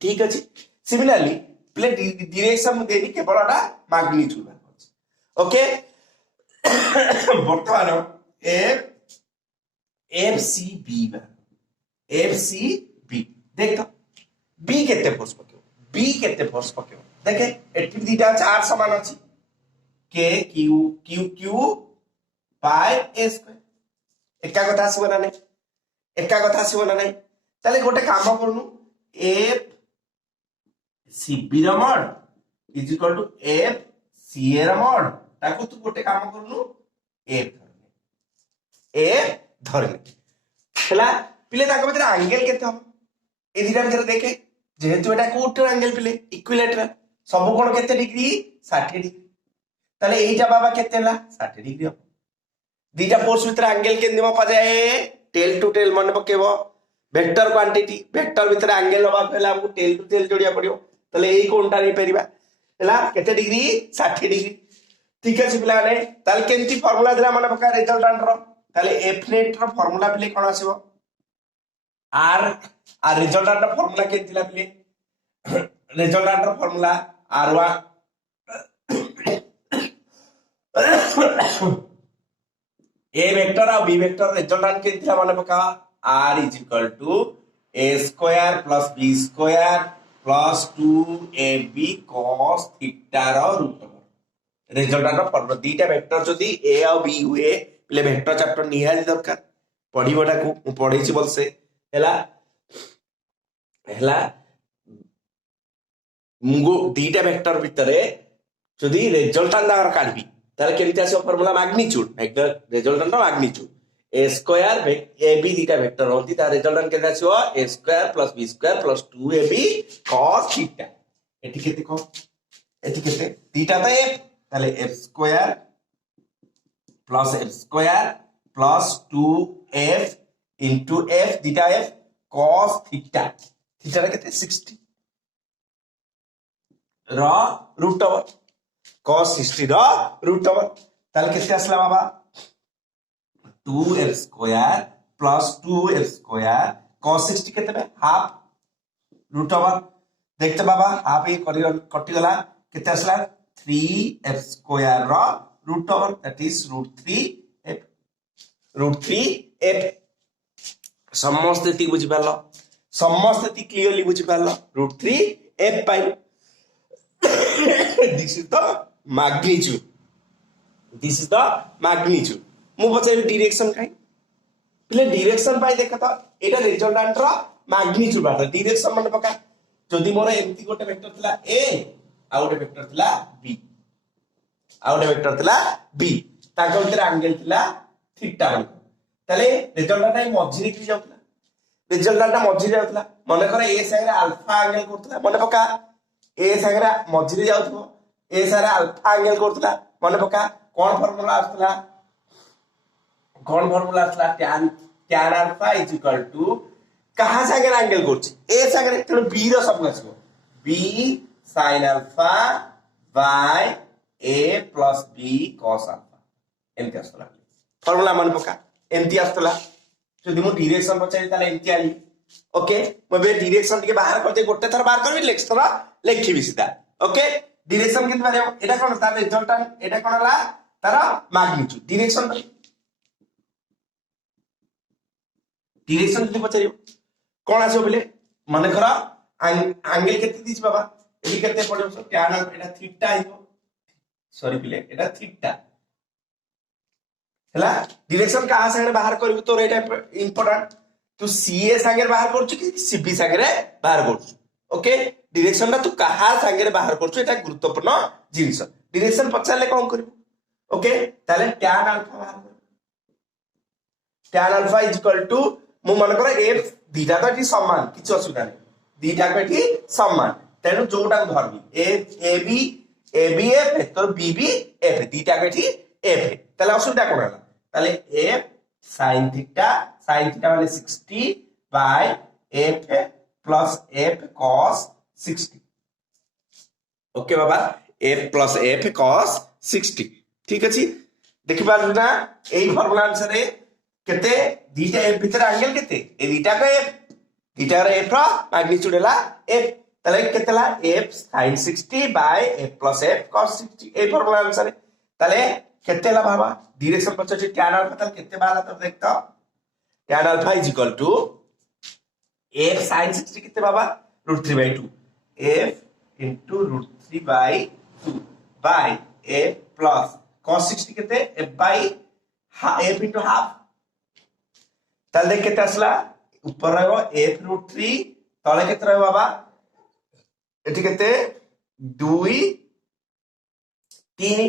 ठीक अछि सिमिलरली प्ले डायरेक्शन देनी केवलटा मैग्नीट्यूड ओके वर्तमान एफ सी बी देख तो बी केते फोर्स पकेओ देखे एठी दीटा चार समान अछि के q q q by a square एका कथा आसीबो ना नै ताले गोटे काम करनु एफ सी बी र mod is equal to F C A र मॉड ताको तू गोटे काम करनु ए धरने हला पिले ताको भीतर एंगल केते हम ए दिटा भीतर देखे जेहेतु एटा कोटर एंगल पिले इक्विलेटरल सब कोण केते डिग्री 60 डिग्री ताले एटा बाबा केते ला 60 डिग्री हम दीटा फोर्स भीतर एंगल केते मपा जाए टेल टू टेल मन पकेबो वेक्टर क्वांटिटी वेक्टर भीतर एंगल होबा पहला हमको टेल टू टेल जोड़िया पड़ियो ताले एई कोणटा नै परिबा हला केते डिग्री 60 डिग्री ठीक है पिला ने ताले केंती फार्मूला दिला मन पका रिजल्टेंट रो ताले एफ नेट रो फार्मूला पिले कोन आसीबो आर आर रिजल्टेंट रो फार्मूला केंती ला पिले रिजल्टेंट रो फार्मूला r1 ए वेक्टर और बी वेक्टर रिजल्टेंट केंती ला मन पका r is equal to a square plus b square plus 2ab cos theta रो रूट रिजल्टेंट ऑफ फॉर्मूला दीटा वेक्टर जदी a और b हुए पले वेक्टर चैप्टर निहाली दरकार पढिबोटा को पढैछि बोलसे हैला मुगो दीटा वेक्टर भितरे जदी रिजल्टेंट दार काढबी ताले केमिति आसे फॉर्मूला मैग्नीट्यूड वेक्टर रिजल्टेंट रो मैग्नीट्यूड a स्क्वायर ab दीटा वेक्टर होती ता रिजल्टेंट केते आसीबो a square plus b square plus 2ab cos theta एठी केते को एठी केते थीटा त f ताले f square plus 2f into f theta f cos theta theta रा केते 60 रा रूट ओवर cos 60 रा रूट ओवर ताले केते आसला बाबा 2f square plus 2f square cos 60 केते बे हाफ रूट ओवर देखते बाबा हाफ ये कटि गला केते आसला 3f स्क्वायर रा root over that is root 3f समस्त ती बुझि पालो समस्त ती क्लियरली बुझि पालो रूट 3f पाइ दिस इज द मैग्नीट्यूड मु पछे डायरेक्शन काई पले डायरेक्शन पाइ देखा तो एटा रिजल्टेंट रो मैग्नीट्यूड बात डायरेक्शन मन पका जदी मोर एमती गोटे वेक्टर थिला a आ गोटे वेक्टर थिला b ताको भीतर एंगल थिला थीटा ताले रिजल्टेंट टाइम मझिरे कि जाउतला रिजल्टेंट मझिरे जाउतला मन करे a संगे अल्फा एंगल करतला मन पका a संगे मझिरे जाउतबो a संगे अल्फा एंगल करतला मन पका कोन formula आस्तला tan alpha is equal to कहां संगे एंगल करछि a संगे तेनु b रो सब नछबो b sin alpha by a plus b cos alpha एमती आस्तला फार्मूला मन पका एमती आस्तला जदि मु डायरेक्शन पचारि ताले एमती आली ओके म बे डायरेक्शन के बाहर करते गोटे थर बाहर करबी नेक्स्ट थर लिखिबी सीधा ओके डायरेक्शन किंतु बारे एटा कोन तार रिजल्टेंट एटा कोन ला तार मैग्नीट्यूड डायरेक्शन जदि पचारियो कोन आसो बोले मन कर एंगल केते दिस बाबा एली केते पडियो सो tan एटा थीटा आइबो सॉरी पिले एटा थीटा हला डायरेक्शन कहां संगे बाहर करबो तोर एटा इंपोर्टेंट तू सीए संगे बाहर करछु कि सीबी संगे बाहर करछु ओके डायरेक्शन ना तू कहां संगे बाहर करछु एटा गुरुत्वपूर्ण जिनिस डायरेक्शन पछाले कोन करबो ओके ताले tan अल्फा बाहर कर tan alpha is equal to मु मन कर f दीटा तो समान किछ असुविधा नै दीटा को एठी समान तेनु जोटा धरबी a b A B F तोर बी बी एफ दीटा एठी एफ ताले असुविधा कोन हला ताले एफ sin थीटा माने 60 by F plus F cos 60 okay बाबा एफ प्लस एफ cos 60 ठीक अछि देखि पारु ना एई फार्मूला आंसर रे केते दीटा एफ भीतर एंगल केते ए दीटा का एफ दीटा रे एफ रा मैग्नीट्यूड हला एफ तले केतेला F sin 60 by F plus F cos 60 ए फार्मूला आंसर रे तले केतेला बाबा डायरेक्शन पछे tan अल्फा तले केते बाला तो देखता tan alpha is equal to F sin 60 केते बाबा √3/2 F into √3/2 by F plus cos 60 केते f by f into half ताले देख केते असला ऊपर रहबो f√3 तळे केते रहबो बाबा एठी केते 2 3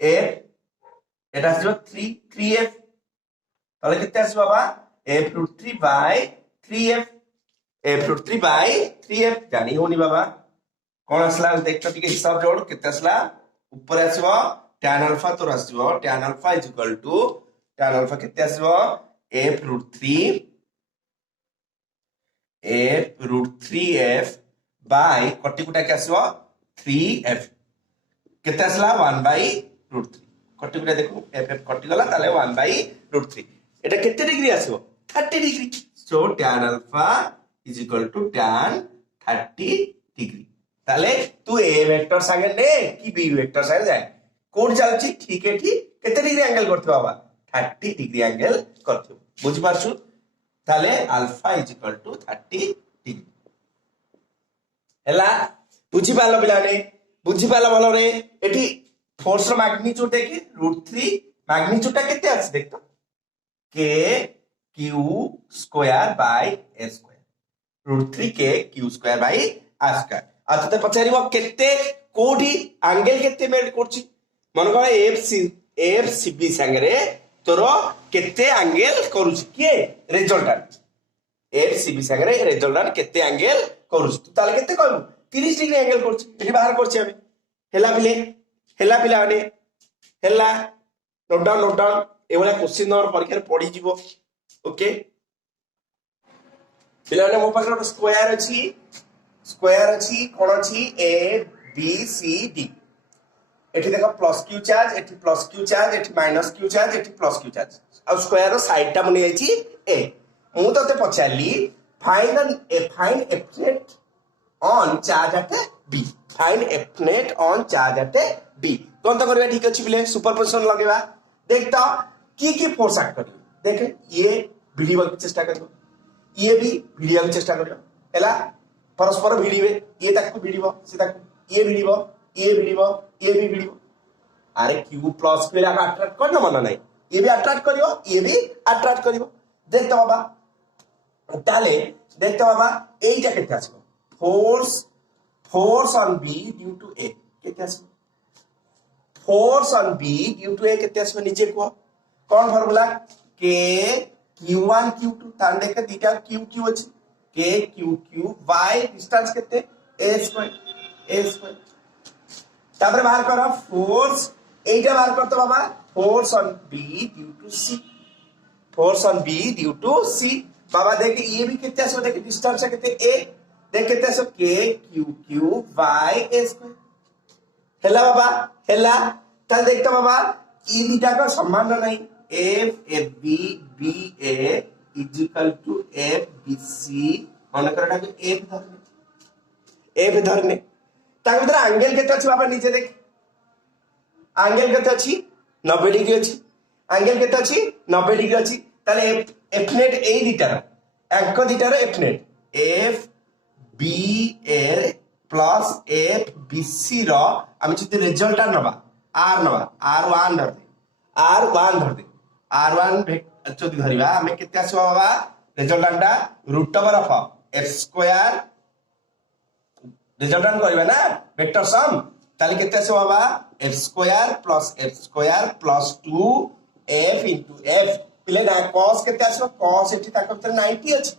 f एटा आसीबो 3f तळे केते आसीबो बाबा f√3 by 3f f√3 by 3f जानी होनी बाबा कोन असला देखतो टिके हिसाब जोड़ केते असला ऊपर आसीबो tan अल्फा तोर आसीबो tan alpha is equal to tan alpha केते आसीबो f√3f by कटी कुटा के आसीबो 3f केते असला 1/√3 कटी कुटा देखो f कटी गला ताले 1/√3 एटा केते डिग्री आसीबो 30 degree so tan alpha is equal to tan 30 degree ताले तू a वेक्टर संगे ने कि b वेक्टर संगे जाए कोड चलछि ठीक है ठीक केते डिग्री एंगल करथि बाबा 30 डिग्री एंगल करथि बुझ पारछु ताले alpha is equal to 30 degree हला बुझी पालो पिलाने बुझी पाला भलो रे एठी फोर्स रो मैग्नीट्यूड देखि √3 मैग्नीट्यूड केते अछि देखतो k q square by a square √3 k q square by a square आ तते पचारिबो केते कोठी एंगल केते मेड करछि मन को एफ सीबी संगे तोर केते एंगल करूछ के रिजल्टेंट एफ सीबी संगे रिजल्टेंट केते एंगल करूछ तू ताले केते कहू 30 डिग्री एंगल करूछ एठी बाहर करछि हम हेला पिला आने हेला नोट डाउन एवला क्वेश्चन नंबर परीक्षा पड़ी जीवो ओके पिला ने मो पाखर स्क्वायर अछि कोन अछि ए बी सी डी एठी देखो प्लस क्यू चार्ज एठी प्लस क्यू चार्ज एठी माइनस क्यू चार्ज एठी प्लस क्यू चार्ज आ स्क्वायर रो साइड टा मने जाईची ए मु तते पचारली find F net on charge at B find F net on charge at B कोन तो करबा ठीक अछि बिले सुपरपोजिशन लगेबा देखता की फोर्स एक्ट करियो देख ये भिड़ीबा के चेष्टा करियो ये भी भिड़िया के चेष्टा करियो एला परस्पर भिड़ीबे ये ताकू भिड़ीबो से ताकू ये भिड़ीबो ये भिड़ीबो ये भी भिड़ीबो अरे क्यू प्लस क्यू ला अट्रैक्ट करना मन नहीं ये भी अट्रैक्ट करियो ये भी अट्रैक्ट करियो देखता बाबा ताले देखता बाबा एटा केते आछो force on B due to A केते आछो force on B due to A केते आछो नीचे को कोन फार्मूला के q1 q2 तान देख दीटा q अछि के q y डिस्टेंस केते a स्क्वायर तापर बाहर करो फोर्स एटा बाहर करतो बाबा force on B due to C force on B due to C बाबा देख ये भी कितने आसो देख डिस्टेंस है कितने a देख कितने आसो k q y a square हेला बाबा हेला तल देखता बाबा ई बीटा का संबंध नहीं f b b a is equal to f b c मन करटा को f धरने ताक भीतर एंगल केते अछि बाबा नीचे देख एंगल केते अछि 90 डिग्री अछि एंगल केते अछि 90 डिग्री अछि ताले एफ नेट ए दीटा अंक दीटा रो एफ नेट एफ बी ए प्लस एफ बी सी रो हम जति रिजल्ट नबा r1 धर दे r1 चोदी धरिबा हम केते आसो बाबा रिजल्टंटा √ऑफ f स्क्वायर रिजल्टेंट करबा ना वेक्टर सम ताले केते आसो बाबा f square plus 2 f into f पिले ना cos केते आसो cos एठी ताक भीतर 90 अछि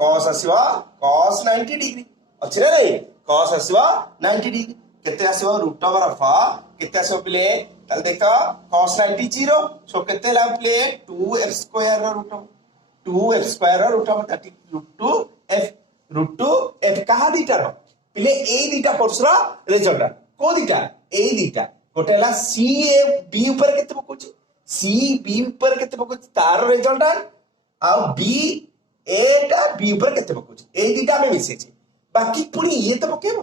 cos आसीबा cos 90 डिग्री अछि रे cos आसीबा 90 डिग्री केते आसो रूट ओवर ऑफ केते आसो प्ले ताले देखो cos 90 0 सो केते ला प्ले 2f स्क्वायर रो रूट 2f स्क्वायर रो root over that is root 2 f कहा दीटा रो प्ले ए दीटा कोर्स रो रिजल्ट को दीटा ए दीटा गोटे ला सी ए बी ऊपर केते पकोछ सी बी ऊपर केते पकोछ तार रिजल्ट आ बी ए टा बी ऊपर केते पकोछ ए दीटा में मिसे छी बाकी पुनी ये तो पकेबो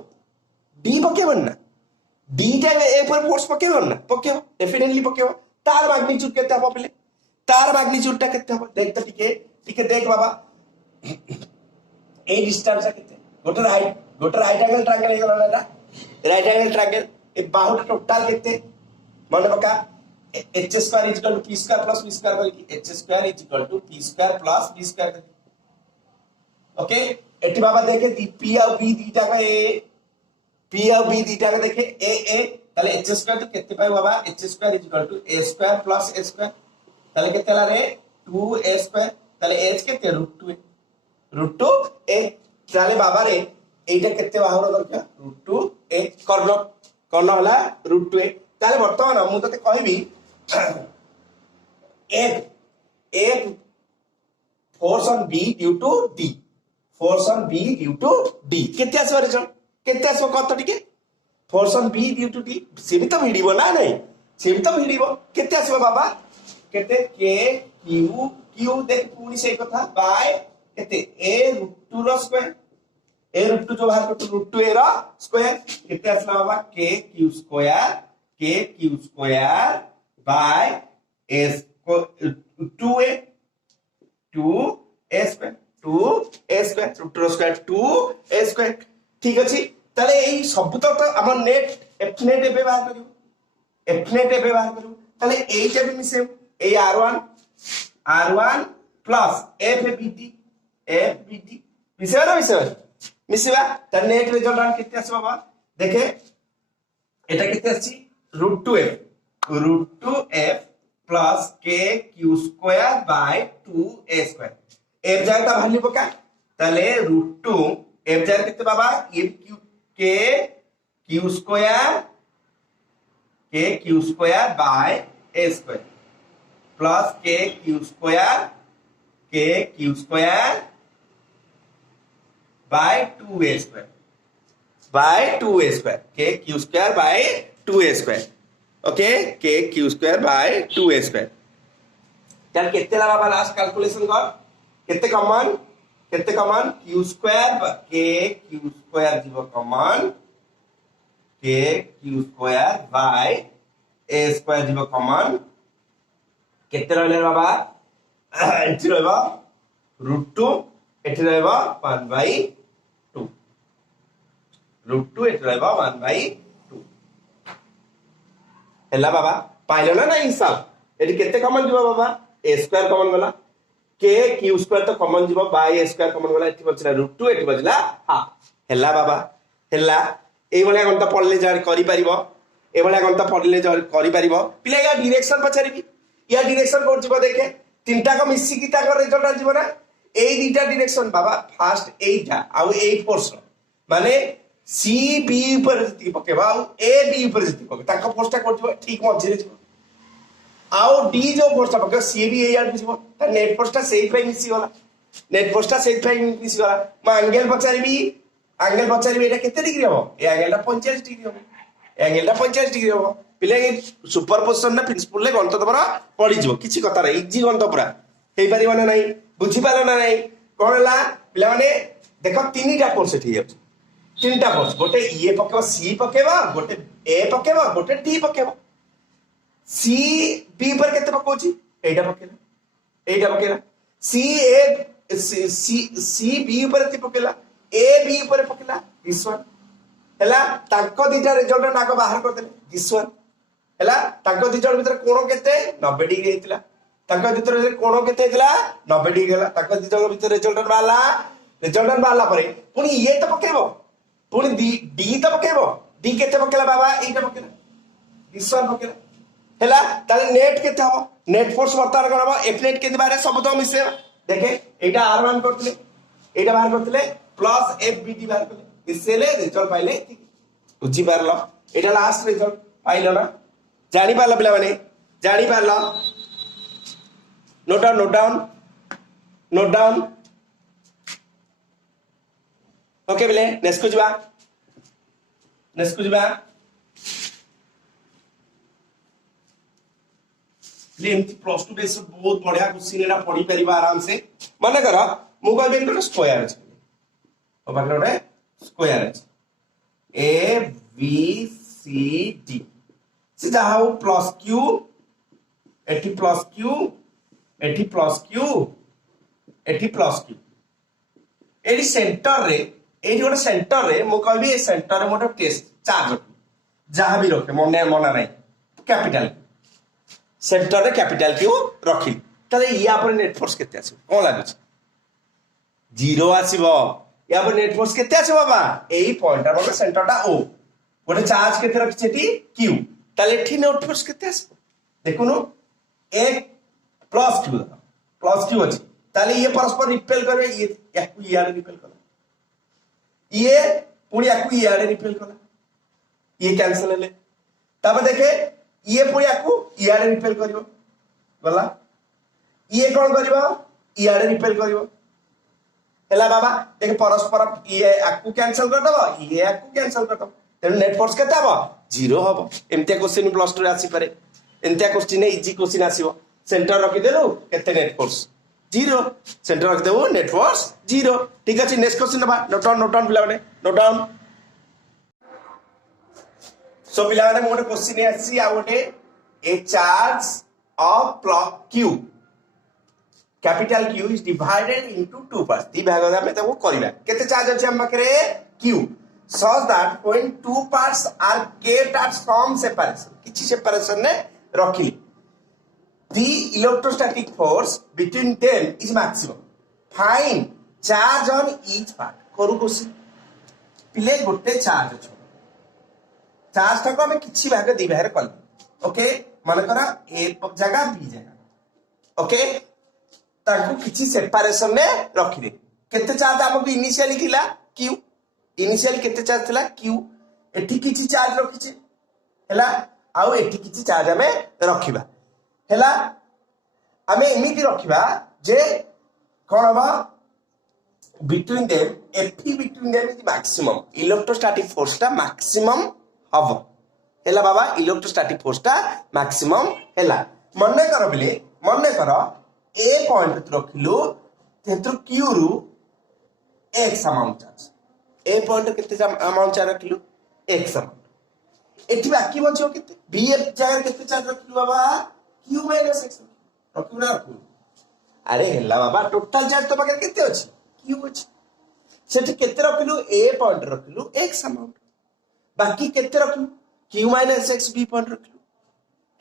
डी पकेबन ना डी टा ए पर फोर्स पकेबन ना पकेबो डेफिनेटली पकेबो तार मैग्नीट्यूड केते हबो पले तार मैग्नीट्यूड टा केते हबो देख त टिके देख बाबा ए डिस्टेंस केते गोटे राइट एंगल ट्रायंगल हे गला ना राइट एंगल ट्रायंगल ए बाहुटा टोटल केते मन पका h square is equal to p square plus v square करके h square is equal to p square plus v square okay एटी बाबा देखे p और b दीटा का ए p और b दीटा का देखे ए ताले h स्क्वायर तो केते पाए बाबा h square is equal to a square plus a square ताले केते ला रे 2a स्क्वायर ताले h केते रूट 2 a ताले बाबा रे एटा केते बाहर दरकार रूट 2 a कर्ण होला रूट 2 a ताले वर्तमान मु तते कहबी f force on b due to d force on b due to d केते आसो रिजल्ट केते आसो कत टिके force on b due to d सेमी तो भिडिबो ना नहीं सेमी तो भिडिबो केते आसो बाबा केते k q देख पूरी सही कथा बाय केते a रूट 2 रो स्क्वायर a रूट 2 जो बाहर को रूट 2 a रो स्क्वायर केते आसला बाबा k q square by a 2a square 2a square root रो स्क्वायर 2a स्क्वायर ठीक अछि ताले एई सब तो हमर नेट f नेट एबे बाहर करू ताले एटा भी मिसे ए r1 प्लस fbt मिसेबा त नेट रिजल्ट केते आसे बाबा देखे एटा केते आसी root 2f plus k q square by 2a square f जाता वैल्यू पका ताले रूट 2 f जाता केते बाबा ये k q square by a square plus k q square by 2a square k q square by 2a square okay k q square by 2a square तल केते ला बाबा लास्ट कैलकुलेशन कर केते common q square k q square जीव common k q square by a square जीव कॉमन केते रहले बाबा एठी रहबा रूट 2 एठी रहबा 1/2 रूट 2 एठी रहबा 1/2 हैला बाबा पाइलो ना हिसाब एठी केते कॉमन जीव बाबा a स्क्वायर कॉमन वाला k q स्क्वायर तो कॉमन जीव बाय a स्क्वायर कॉमन वाला एठी बचला रूट 2 एठी बचला हाफ हैला बाबा हैला एई भलिया गणता पढले जा करि परिबो ए भलिया गणता पढले जा करि परिबो पिला या डायरेक्शन पछारिबी या डायरेक्शन कोन जीव देखे तीनटा को मिसी की ताकर रिजल्ट जीव ना एई दीटा डायरेक्शन बाबा फास्ट एइटा आ एई फोर्स माने सी बी ऊपर जति पकेबा आ ए बी ऊपर जति पके ताका फोर्सटा कोन जीव ठीक मझे रे जीव आउ डी जो फोर्सटा पके सी बी ए आर जीव ता नेट फोर्सटा सेही पे मिसी गला नेट फोर्सटा सेही पे मिसी गला म एंगल पछारिबी एटा केते डिग्री हो ए एंगलटा 45 डिग्री हो एंगलटा 45 डिग्री हो पिले सुपरपोजिशन ना प्रिंसिपल ले गणित तमरा पड़ी जीव किछि कथा रे इजी गणित पूरा हेई परिबो ना नाही बुझी पालो ना नाही कोनला पिला माने देखो तीनटा फोर्स एठी जाउ तीनटा फोर्स गोटे ए पकेबो सी पकेबो गोटे ए पकेबो गोटे डी पकेबो सी बी पर केते पकोची एटा पकेला सी ए सी बी पर केते पकेला ए बी पर पकेला दिस वन हैला ताको दीटा रिजल्ट नाको बाहर कर देले दिस वन हैला ताको दीटा भीतर कोण केते 90 डिग्री हेतिला ताको भीतर कोण केते हेतिला 90 डिग्री हैला ताको दीटा भीतर रिजल्ट बाला परे पुनी ये तो पकेबो पुनी डी तो पकेबो डी केते पकेला बाबा एटा पकेला दिस वन पकेला हैला ताले नेट केते हबो नेट फोर्स वर्तमान करबो एफ नेट केते बारे सब तो मिसे देखे एटा r1 करतले एटा बाहर करतले प्लस एफ बी डी बाहर करले इससे ले रिजल्ट पाइले बुझी पारल एटा लास्ट रिजल्ट पाइल ना जानी पारल पिला माने जानी पारल note down note down note down okay बेले नेक्स्ट को जबा एमती प्लस टू बेस बहुत बढ़िया क्वेश्चन एटा पढ़ी परिबा आराम से मन कर मु कहबे कि स्क्वायर अछि ओ पाखरे गोटे स्क्वायर अछि ए बी सी डी से जहा हो plus Q eighty plus Q eighty plus Q eighty plus Q eighty centre रे एटी गोटे सेंटर रे मु कहबी ए सेंटर रे मोटे टेस्ट चार्ज जहां भी रखे मने मना नहीं कैपिटल सेंटर रे कैपिटल क्यू रखी ताले या पर नेट फोर्स केते आछो कोन लागै जीरो आसीबो या पर नेट फोर्स केते आछो बाबा एई पॉइंट रो सेंटरटा ओ गोटे चार्ज केते रखी छेटी क्यू ताले एठी नेट फोर्स केते आछो देखुनो ए प्लस क्यू अछि ताले ये परस्पर रिपेल करबे ये याकू यार रिपेल कर ये पुणी याकू यार रिपेल कर ये कैंसिल हेले तब देखे ये पुणी याकू यार रिपेल करिवो गला ये कोन करिवो यार रिपेल करिवो हेला बाबा देख परस्पर ये याकू कैंसिल कर दबो ये याकू कैंसिल कर दबो तेन नेट फोर्स केते हबो जीरो हबो एमते क्वेश्चन प्लस 2 रे आसी पारे एमते क्वेश्चन इजी क्वेश्चन आसीबो सेंटर रखि देलु केते नेट फोर्स जीरो सेंटर रखि देबो नेट फोर्स जीरो ठीक अछि नेक्स्ट क्वेश्चन दबा नोट डाउन पिला माने नोट डाउन सो पिला माने मोटे क्वेश्चन आसी आ गोटे ए charge of Q capital Q is divided into two parts दी भाग में ताको करबा केते चार्ज अछि हम बकरे Q such that when two parts are kept at some separation किछि सेपरेशन ने रखी the electrostatic force between them is maximum find charge on each part करू क्वेश्चन पिले गोटे चार्ज अछि चार्ज तक हमें किछि भाग दी भाग कर ओके मन करा ए जगह बी जगह ओके ताकू किछि सेपरेशन ने रखि दे केते चार्ज हमको इनिशियली थिला क्यू इनिशियल केते चार्ज थिला क्यू एठी किछि चार्ज रखि छे हैला आउ एठी किछि चार्ज हमें रखिबा हैला हमें एमिति रखिबा जे कोन बा बिटवीन देम एफी between them is maximum electrostatic force टा मैक्सिमम हबो हैला बाबा इलेक्ट्रोस्टैटिक फोर्स टा मैक्सिमम हैला मन कर ए पॉइंट रखिलु तेत्र क्यू रु x amount charge A point केते अमाउंट चार्ज रखिलु x अमाउंट एठी बाकी बचो केते bf जगह केते चार्ज रखिलु बाबा q - x रखिलु ना रखिलु अरे हैला बाबा टोटल चार्ज तो बाकी केते अछि q अछि सेठी केते रखिलु a पॉइंट रखिलु x अमाउंट बाकी केते रखिलु q - x b पॉइंट रखिलु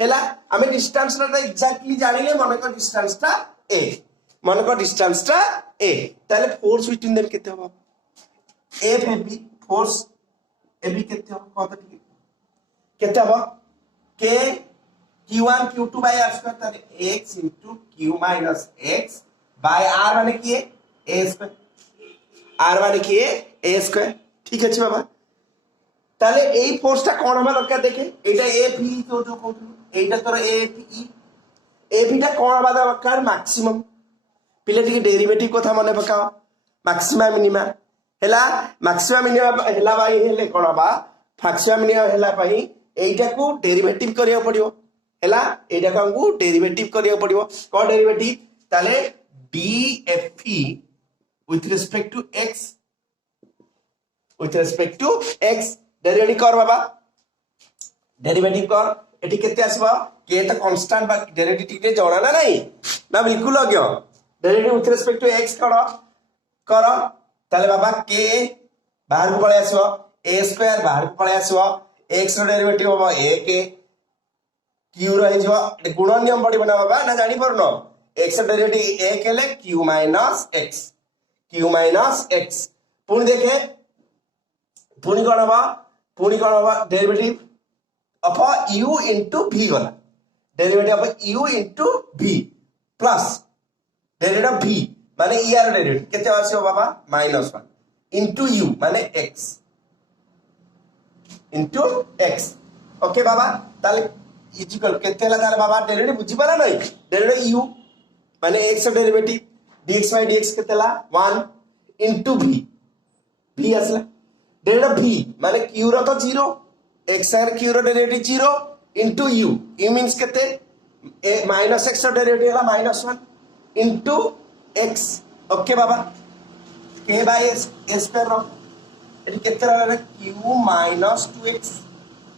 हैला हमें डिस्टेंस रा एग्जैक्टली जानिले मन को डिस्टेंस ता a मन को डिस्टेंस ता a ताले फोर्स बिटवीन देम केते हो f ए b फोर्स ए b केते हो कत ठीक केते हो k q1 q2 by r square ताले x q - x by r माने की a स्क्वायर r माने की a स्क्वायर ठीक अछि बाबा ताले ए फोर्स ता कोन हम दरकार देखे एटा f e तो जो कहू एटा तोर f टा कोन बादा दरकार मैक्सिमम पिले टिके डेरिवेटिव कथा मने पकाओ मैक्सिमम मिनिमा हैला मैक्सिमम मिनिमा हैला भाई हेले कोन बा मैक्सिमम मिनिमा हैला भाई एटा को डेरिवेटिव करियो पड़ियो हैला एटा को हमकु डेरिवेटिव करियो पड़ियो को डेरिवेटिव ताले dfe with respect to x derivative कर बाबा डेरिवेटिव कर एठी केते आसीबा के त कांस्टेंट बा डेरिवेटिव के जोड़ा ना नहीं ना बिल्कुल आ गयो derivative with respect to x कर ताले बाबा के बाहर को पळे आसीबो a स्क्वायर बाहर को पळे आसीबो x रो डेरिवेटिव होबो a के q रहि जबो गुणन नियम पड़ी बना बाबा ना जानि परनो x रो डेरिवेटिव a केले q - x पुणी देखे पुणी कोन बा derivative of u into v गला derivative of u into v plus derivative of v माने e आर डेरिवेटिव केते आसीबो बाबा -1 into u माने x into x ओके बाबा ताले इक्वल केते हला ताले बाबा डेरिवेटिव बुझी पाला नहीं डेरिवेटिव u माने x derivative dx by dx केते हला 1 into v v असला डेरिवेटिव v माने q रो तो 0 x और q रो derivative 0 into u u means केते माइनस x रो डेरिवेटिव हला -1 into x ओके बाबा k by s स्क्वायर रो एटी केते रहला q minus 2x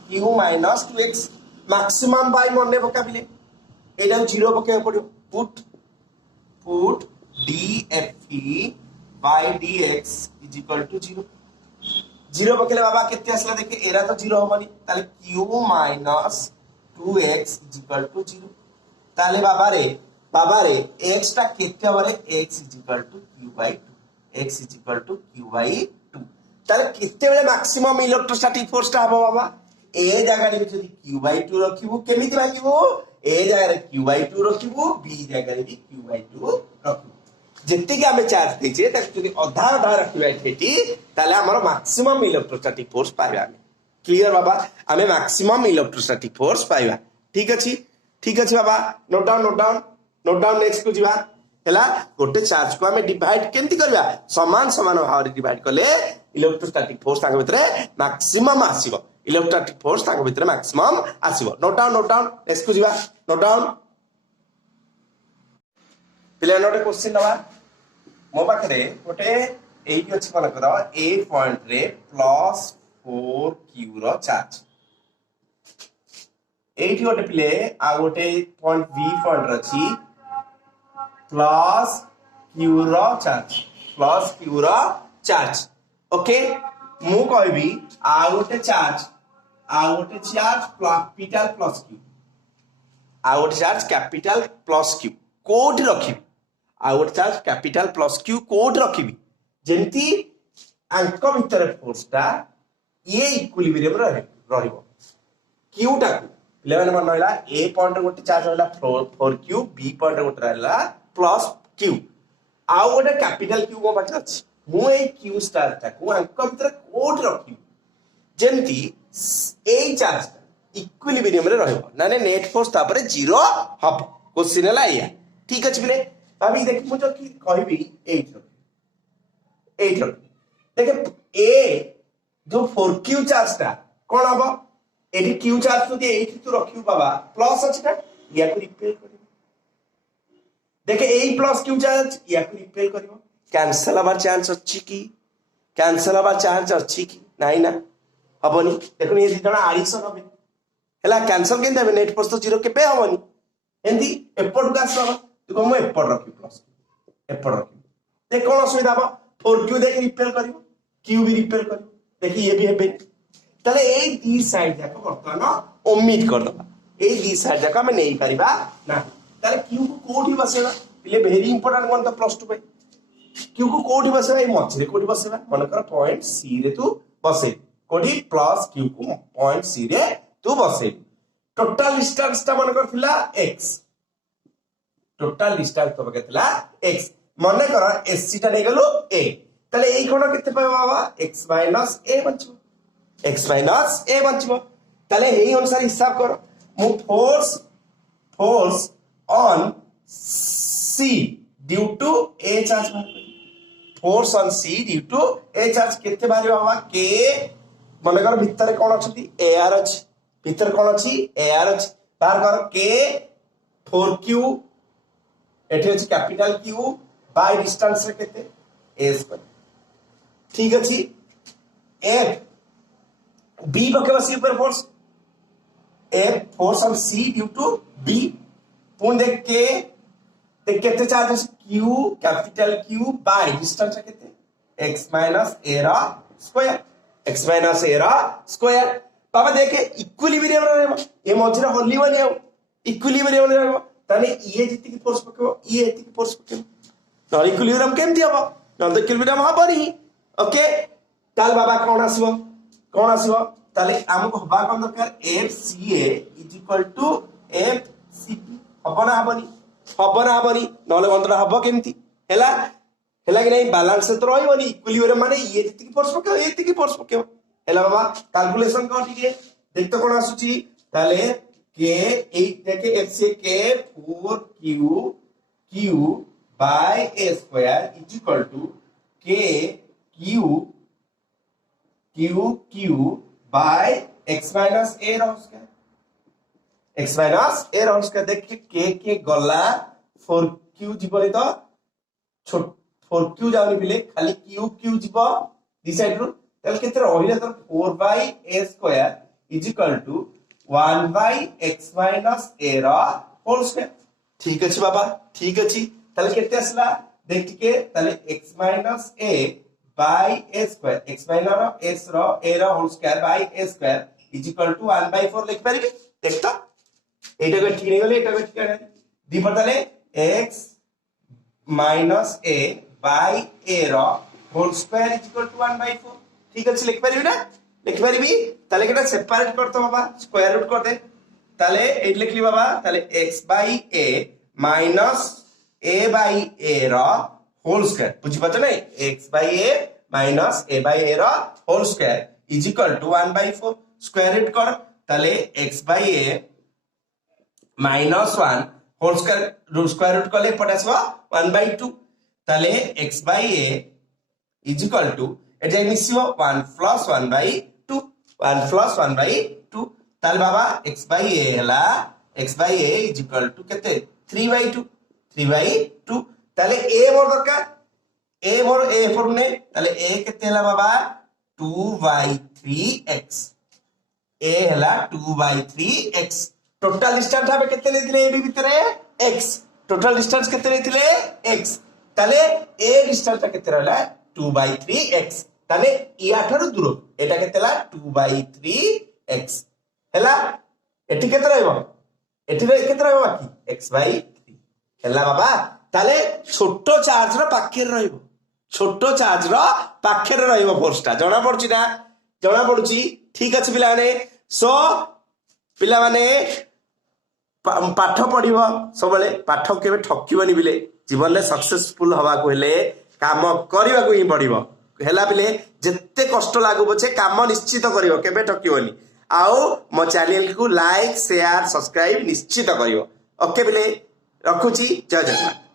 q minus 2x maximum by मने पकाबिले एटा 0 पके पड़ियो put dfe by dx is equal to 0 0 पकेले बाबा केते आसला देखे एरा तो 0 होबनी ताले q minus 2x is equal to 0 ताले बाबा रे x टा केते होबरे x is equal to q by 2 x is equal to q by 2 ताले केते बेले मैक्सिमम इलेक्ट्रोस्टैटिक फोर्स टा हबो बाबा ए जगह रे जदी q by 2 रखिबो केमिति भागिबो ए जगह रे q by 2 रखिबो b जगह रे भी q by 2 रखिबो जेति के हमें चार्ज देजे त जदी आधा आधा रखिबा एठी ताले हमर मैक्सिमम इलेक्ट्रोस्टैटिक फोर्स पाइबा क्लियर बाबा हमें मैक्सिमम इलेक्ट्रोस्टैटिक फोर्स पाइबा ठीक अछि बाबा नोट डाउन नेक्स्ट को जीवा हला गोटे चार्ज को हमें डिवाइड केमति करबा समान समान भाव डिवाइड करले इलेक्ट्रोस्टैटिक फोर्स ताके भितरे मैक्सिमम आसीबो इलेक्ट्रोस्टैटिक फोर्स ताके भितरे मैक्सिमम आसीबो नोट डाउन नेक्स्ट को जीवा नोट डाउन पिले नोट क्वेश्चन नवा मो पाखरे गोटे एठी अछि मन करा ए पॉइंट रे प्लस 4q रो चार्ज एठी गोटे पिले आ गोटे पॉइंट बी पॉइंट रछि प्लस q रो चार्ज ओके मु कहबी आ गोटे चार्ज कैपिटल प्लस q आ गोटे चार्ज कैपिटल प्लस q कोड रखिबी आ गोटे चार्ज कैपिटल प्लस q कोड रखिबी जेंती अंक भीतर फोर्सटा ये इक्विलिब्रियम रहइबो q टा को 11 मन रहला a पॉइंट गोटे चार्ज रहला 4q b पॉइंट गोटे रहला प्लस q आउ गोटे कैपिटल q को पाछ अछि मु ए q स्टार ता को अंक भीतर कोड रखिबी जेंती ए चार्ज इक्विलिब्रियम रे रहइबो नाने नेट फोर्स तापर 0 हब क्वेश्चन हला या ठीक अछि बिले भाभी देख मु जो की कहबी 8 देख ए जो 4q चार्ज ता कोन हबो एडी q चार्ज तो 8 तो रखियो बाबा प्लस अछि ता या को रिपेल करियो देखे ए प्लस q चार्ज या को रिपेल करियो कैंसिल हबार चांस अछि की कैंसिल हबार चांस अछि की नाही ना हबनी देखो ये दिना आडिशन हबे हला कैंसिल केन देबे नेट फोर्स तो 0 के पे हबनी एंदी एपॉट का सब देखो म एपॉट रखी प्लस एपॉट रखी देख कोन असुविधा हबो 4q देख रिपेल करियो q भी रिपेल करियो देखि ये भी हेबे तले ए दी साइड जाको वर्तमान ओमिट कर दबा ए दी साइड जाको हम नहीं परिबा ना तले q को कोठी बसेबा पिले वेरी इंपोर्टेंट कोन तो प्लस 2 पे q को कोठी बसेबा ए मझ रे कोठी बसेबा मन कर पॉइंट c रे तू बसे कोठी प्लस q को पॉइंट c रे तू बसे टोटल डिस्टेंस ता मन कर थिला x टोटल डिस्टेंस तो बकेतला x मन कर sc ता नै गलो a तले ए कोन केते पाबा बाबा x - a बचबो x minus a बचबो तले एही अनुसार हिसाब करो मु force on c due to a charge force on c due to a charge केते बारी बाबा k मन कर भीतर कोन अछि ar अछि भीतर कोन अछि ar अछि बार कर k 4q एठी अछि कैपिटल q बाय डिस्टेंस रे केते a स्क्वायर ठीक अछि f B पके बसी ऊपर force F force on C due to B पुन देख के केते charge Q capital Q by distance केते x - a रा स्क्वायर बाबा देखे इक्विलिब्रियम रे ए मझरे होली बने इक्विलिब्रियम रे तने ये जति की फोर्स पकेबो ये जति की फोर्स पकेबो तो इक्विलिब्रियम केमति हबो न तो इक्विलिब्रियम हबनी ओके ताल बाबा कोन आसीबो ताले हमको हबा कोन दरकार FCA = FCB हबनी नले गंतरा हबो केमति हेला कि नहीं बैलेंस तो रहइबनी इक्विलिब्रियम माने ये जति की फोर्स पके ये जति की फोर्स पके ହେଲା বাবা ক্যালকুলেশন কর টিকে দেখ তো কোন আসুচি তাহলে কে এই দেখে FC K 4q by a square is equal to k q by x minus a whole square x minus a whole square देख के गला 4q जीवनी तो 4q जावनी बिले खाली q जीव दी साइड रो তাহলে কেতে রহিলা তো 4 by a square is equal to 1 by x minus a র whole square ঠিক আছে বাবা ঠিক আছে তাহলে কেতে আসলা দেখ টিকে তাহলে x minus a by a square x minus s র a র whole square by a square is equal to 1 by 4 লিখি পারিবি দেখ তো এইটাকে ঠিক নেই গলে এটাকে ঠিক আছে দ্বিপদ তাহলে x minus a by a র whole square is equal to 1 by 4 ঠিক আছে লিখি পারিবি না লিখি পারিবি তাহলে এটা সেপারেট করতে বাবা স্কয়ার রুট করে দে তাহলে এই লিখলি বাবা তাহলে x by a minus a by a র হোল স্কয়ার বুঝি পাচ্ছ না x by a minus a by a র হোল square is equal to 1 by 4 square root কর তাহলে x by a minus 1 হোল স্কয়ার রুট করলে পড়ে আসবে 1 by 2 তাহলে x by a is equal to এটা মিশিব 1 plus 1 by 2 1 plus 1 by 2 তাহলে বাবা x by a হলা x by a is equal to কেতে 3 by 2 3 by 2 তাহলে a মোর দরকার a মোর a ফর্মে তাহলে a কেতে হলা বাবা 2 by 3x a হলা 2 by 3x টোটাল ডিসটেন্স হবে কেতে নেইলে a ভিতরে x টোটাল ডিসটেন্স কেতে নেইলে x তাহলে a ডিসটেন্সটা কেতে হলা 2 by 3x তাহলে ইয়াঠারু দূর এটা কেতে হলা 2 by 3x হেলা এটি কেতে রইব এটি কেতে রইব বাকি x by 3 হেলা বাবা তাহলে ছোট চার্জ র পাখের রইব ছোট চার্জ র পাখের রইব ফোর্সটা জনা পড়ছি না জনা পড়ছি ঠিক আছে পিলাମାନେ সো ପିଲାମାନେ ପାଠ ପଢିବ ସବୁବେଳେ ପାଠ କେବେ ଠକିବନି ବିଲେ ଜୀବନରେ ସକ୍ସେସଫୁଲ ହବାକୁ ହେଲେ କାମ କରିବାକୁ ହିଁ ପଡିବ ହେଲା ବିଲେ ଯେତେ କଷ୍ଟ ଲାଗୁ ପଛେ କାମ ନିଶ୍ଚିତ କରିବ କେବେ ଠକିବନି ଆଉ ମୋ ଚ୍ୟାନେଲକୁ ଲାଇକ୍ ସେୟାର ସବସ୍କ୍ରାଇବ ନିଶ୍ଚିତ କରିବ ଓକେ ବିଲେ ରଖୁଛି ଜୟ ଜଗନ୍ନାଥ।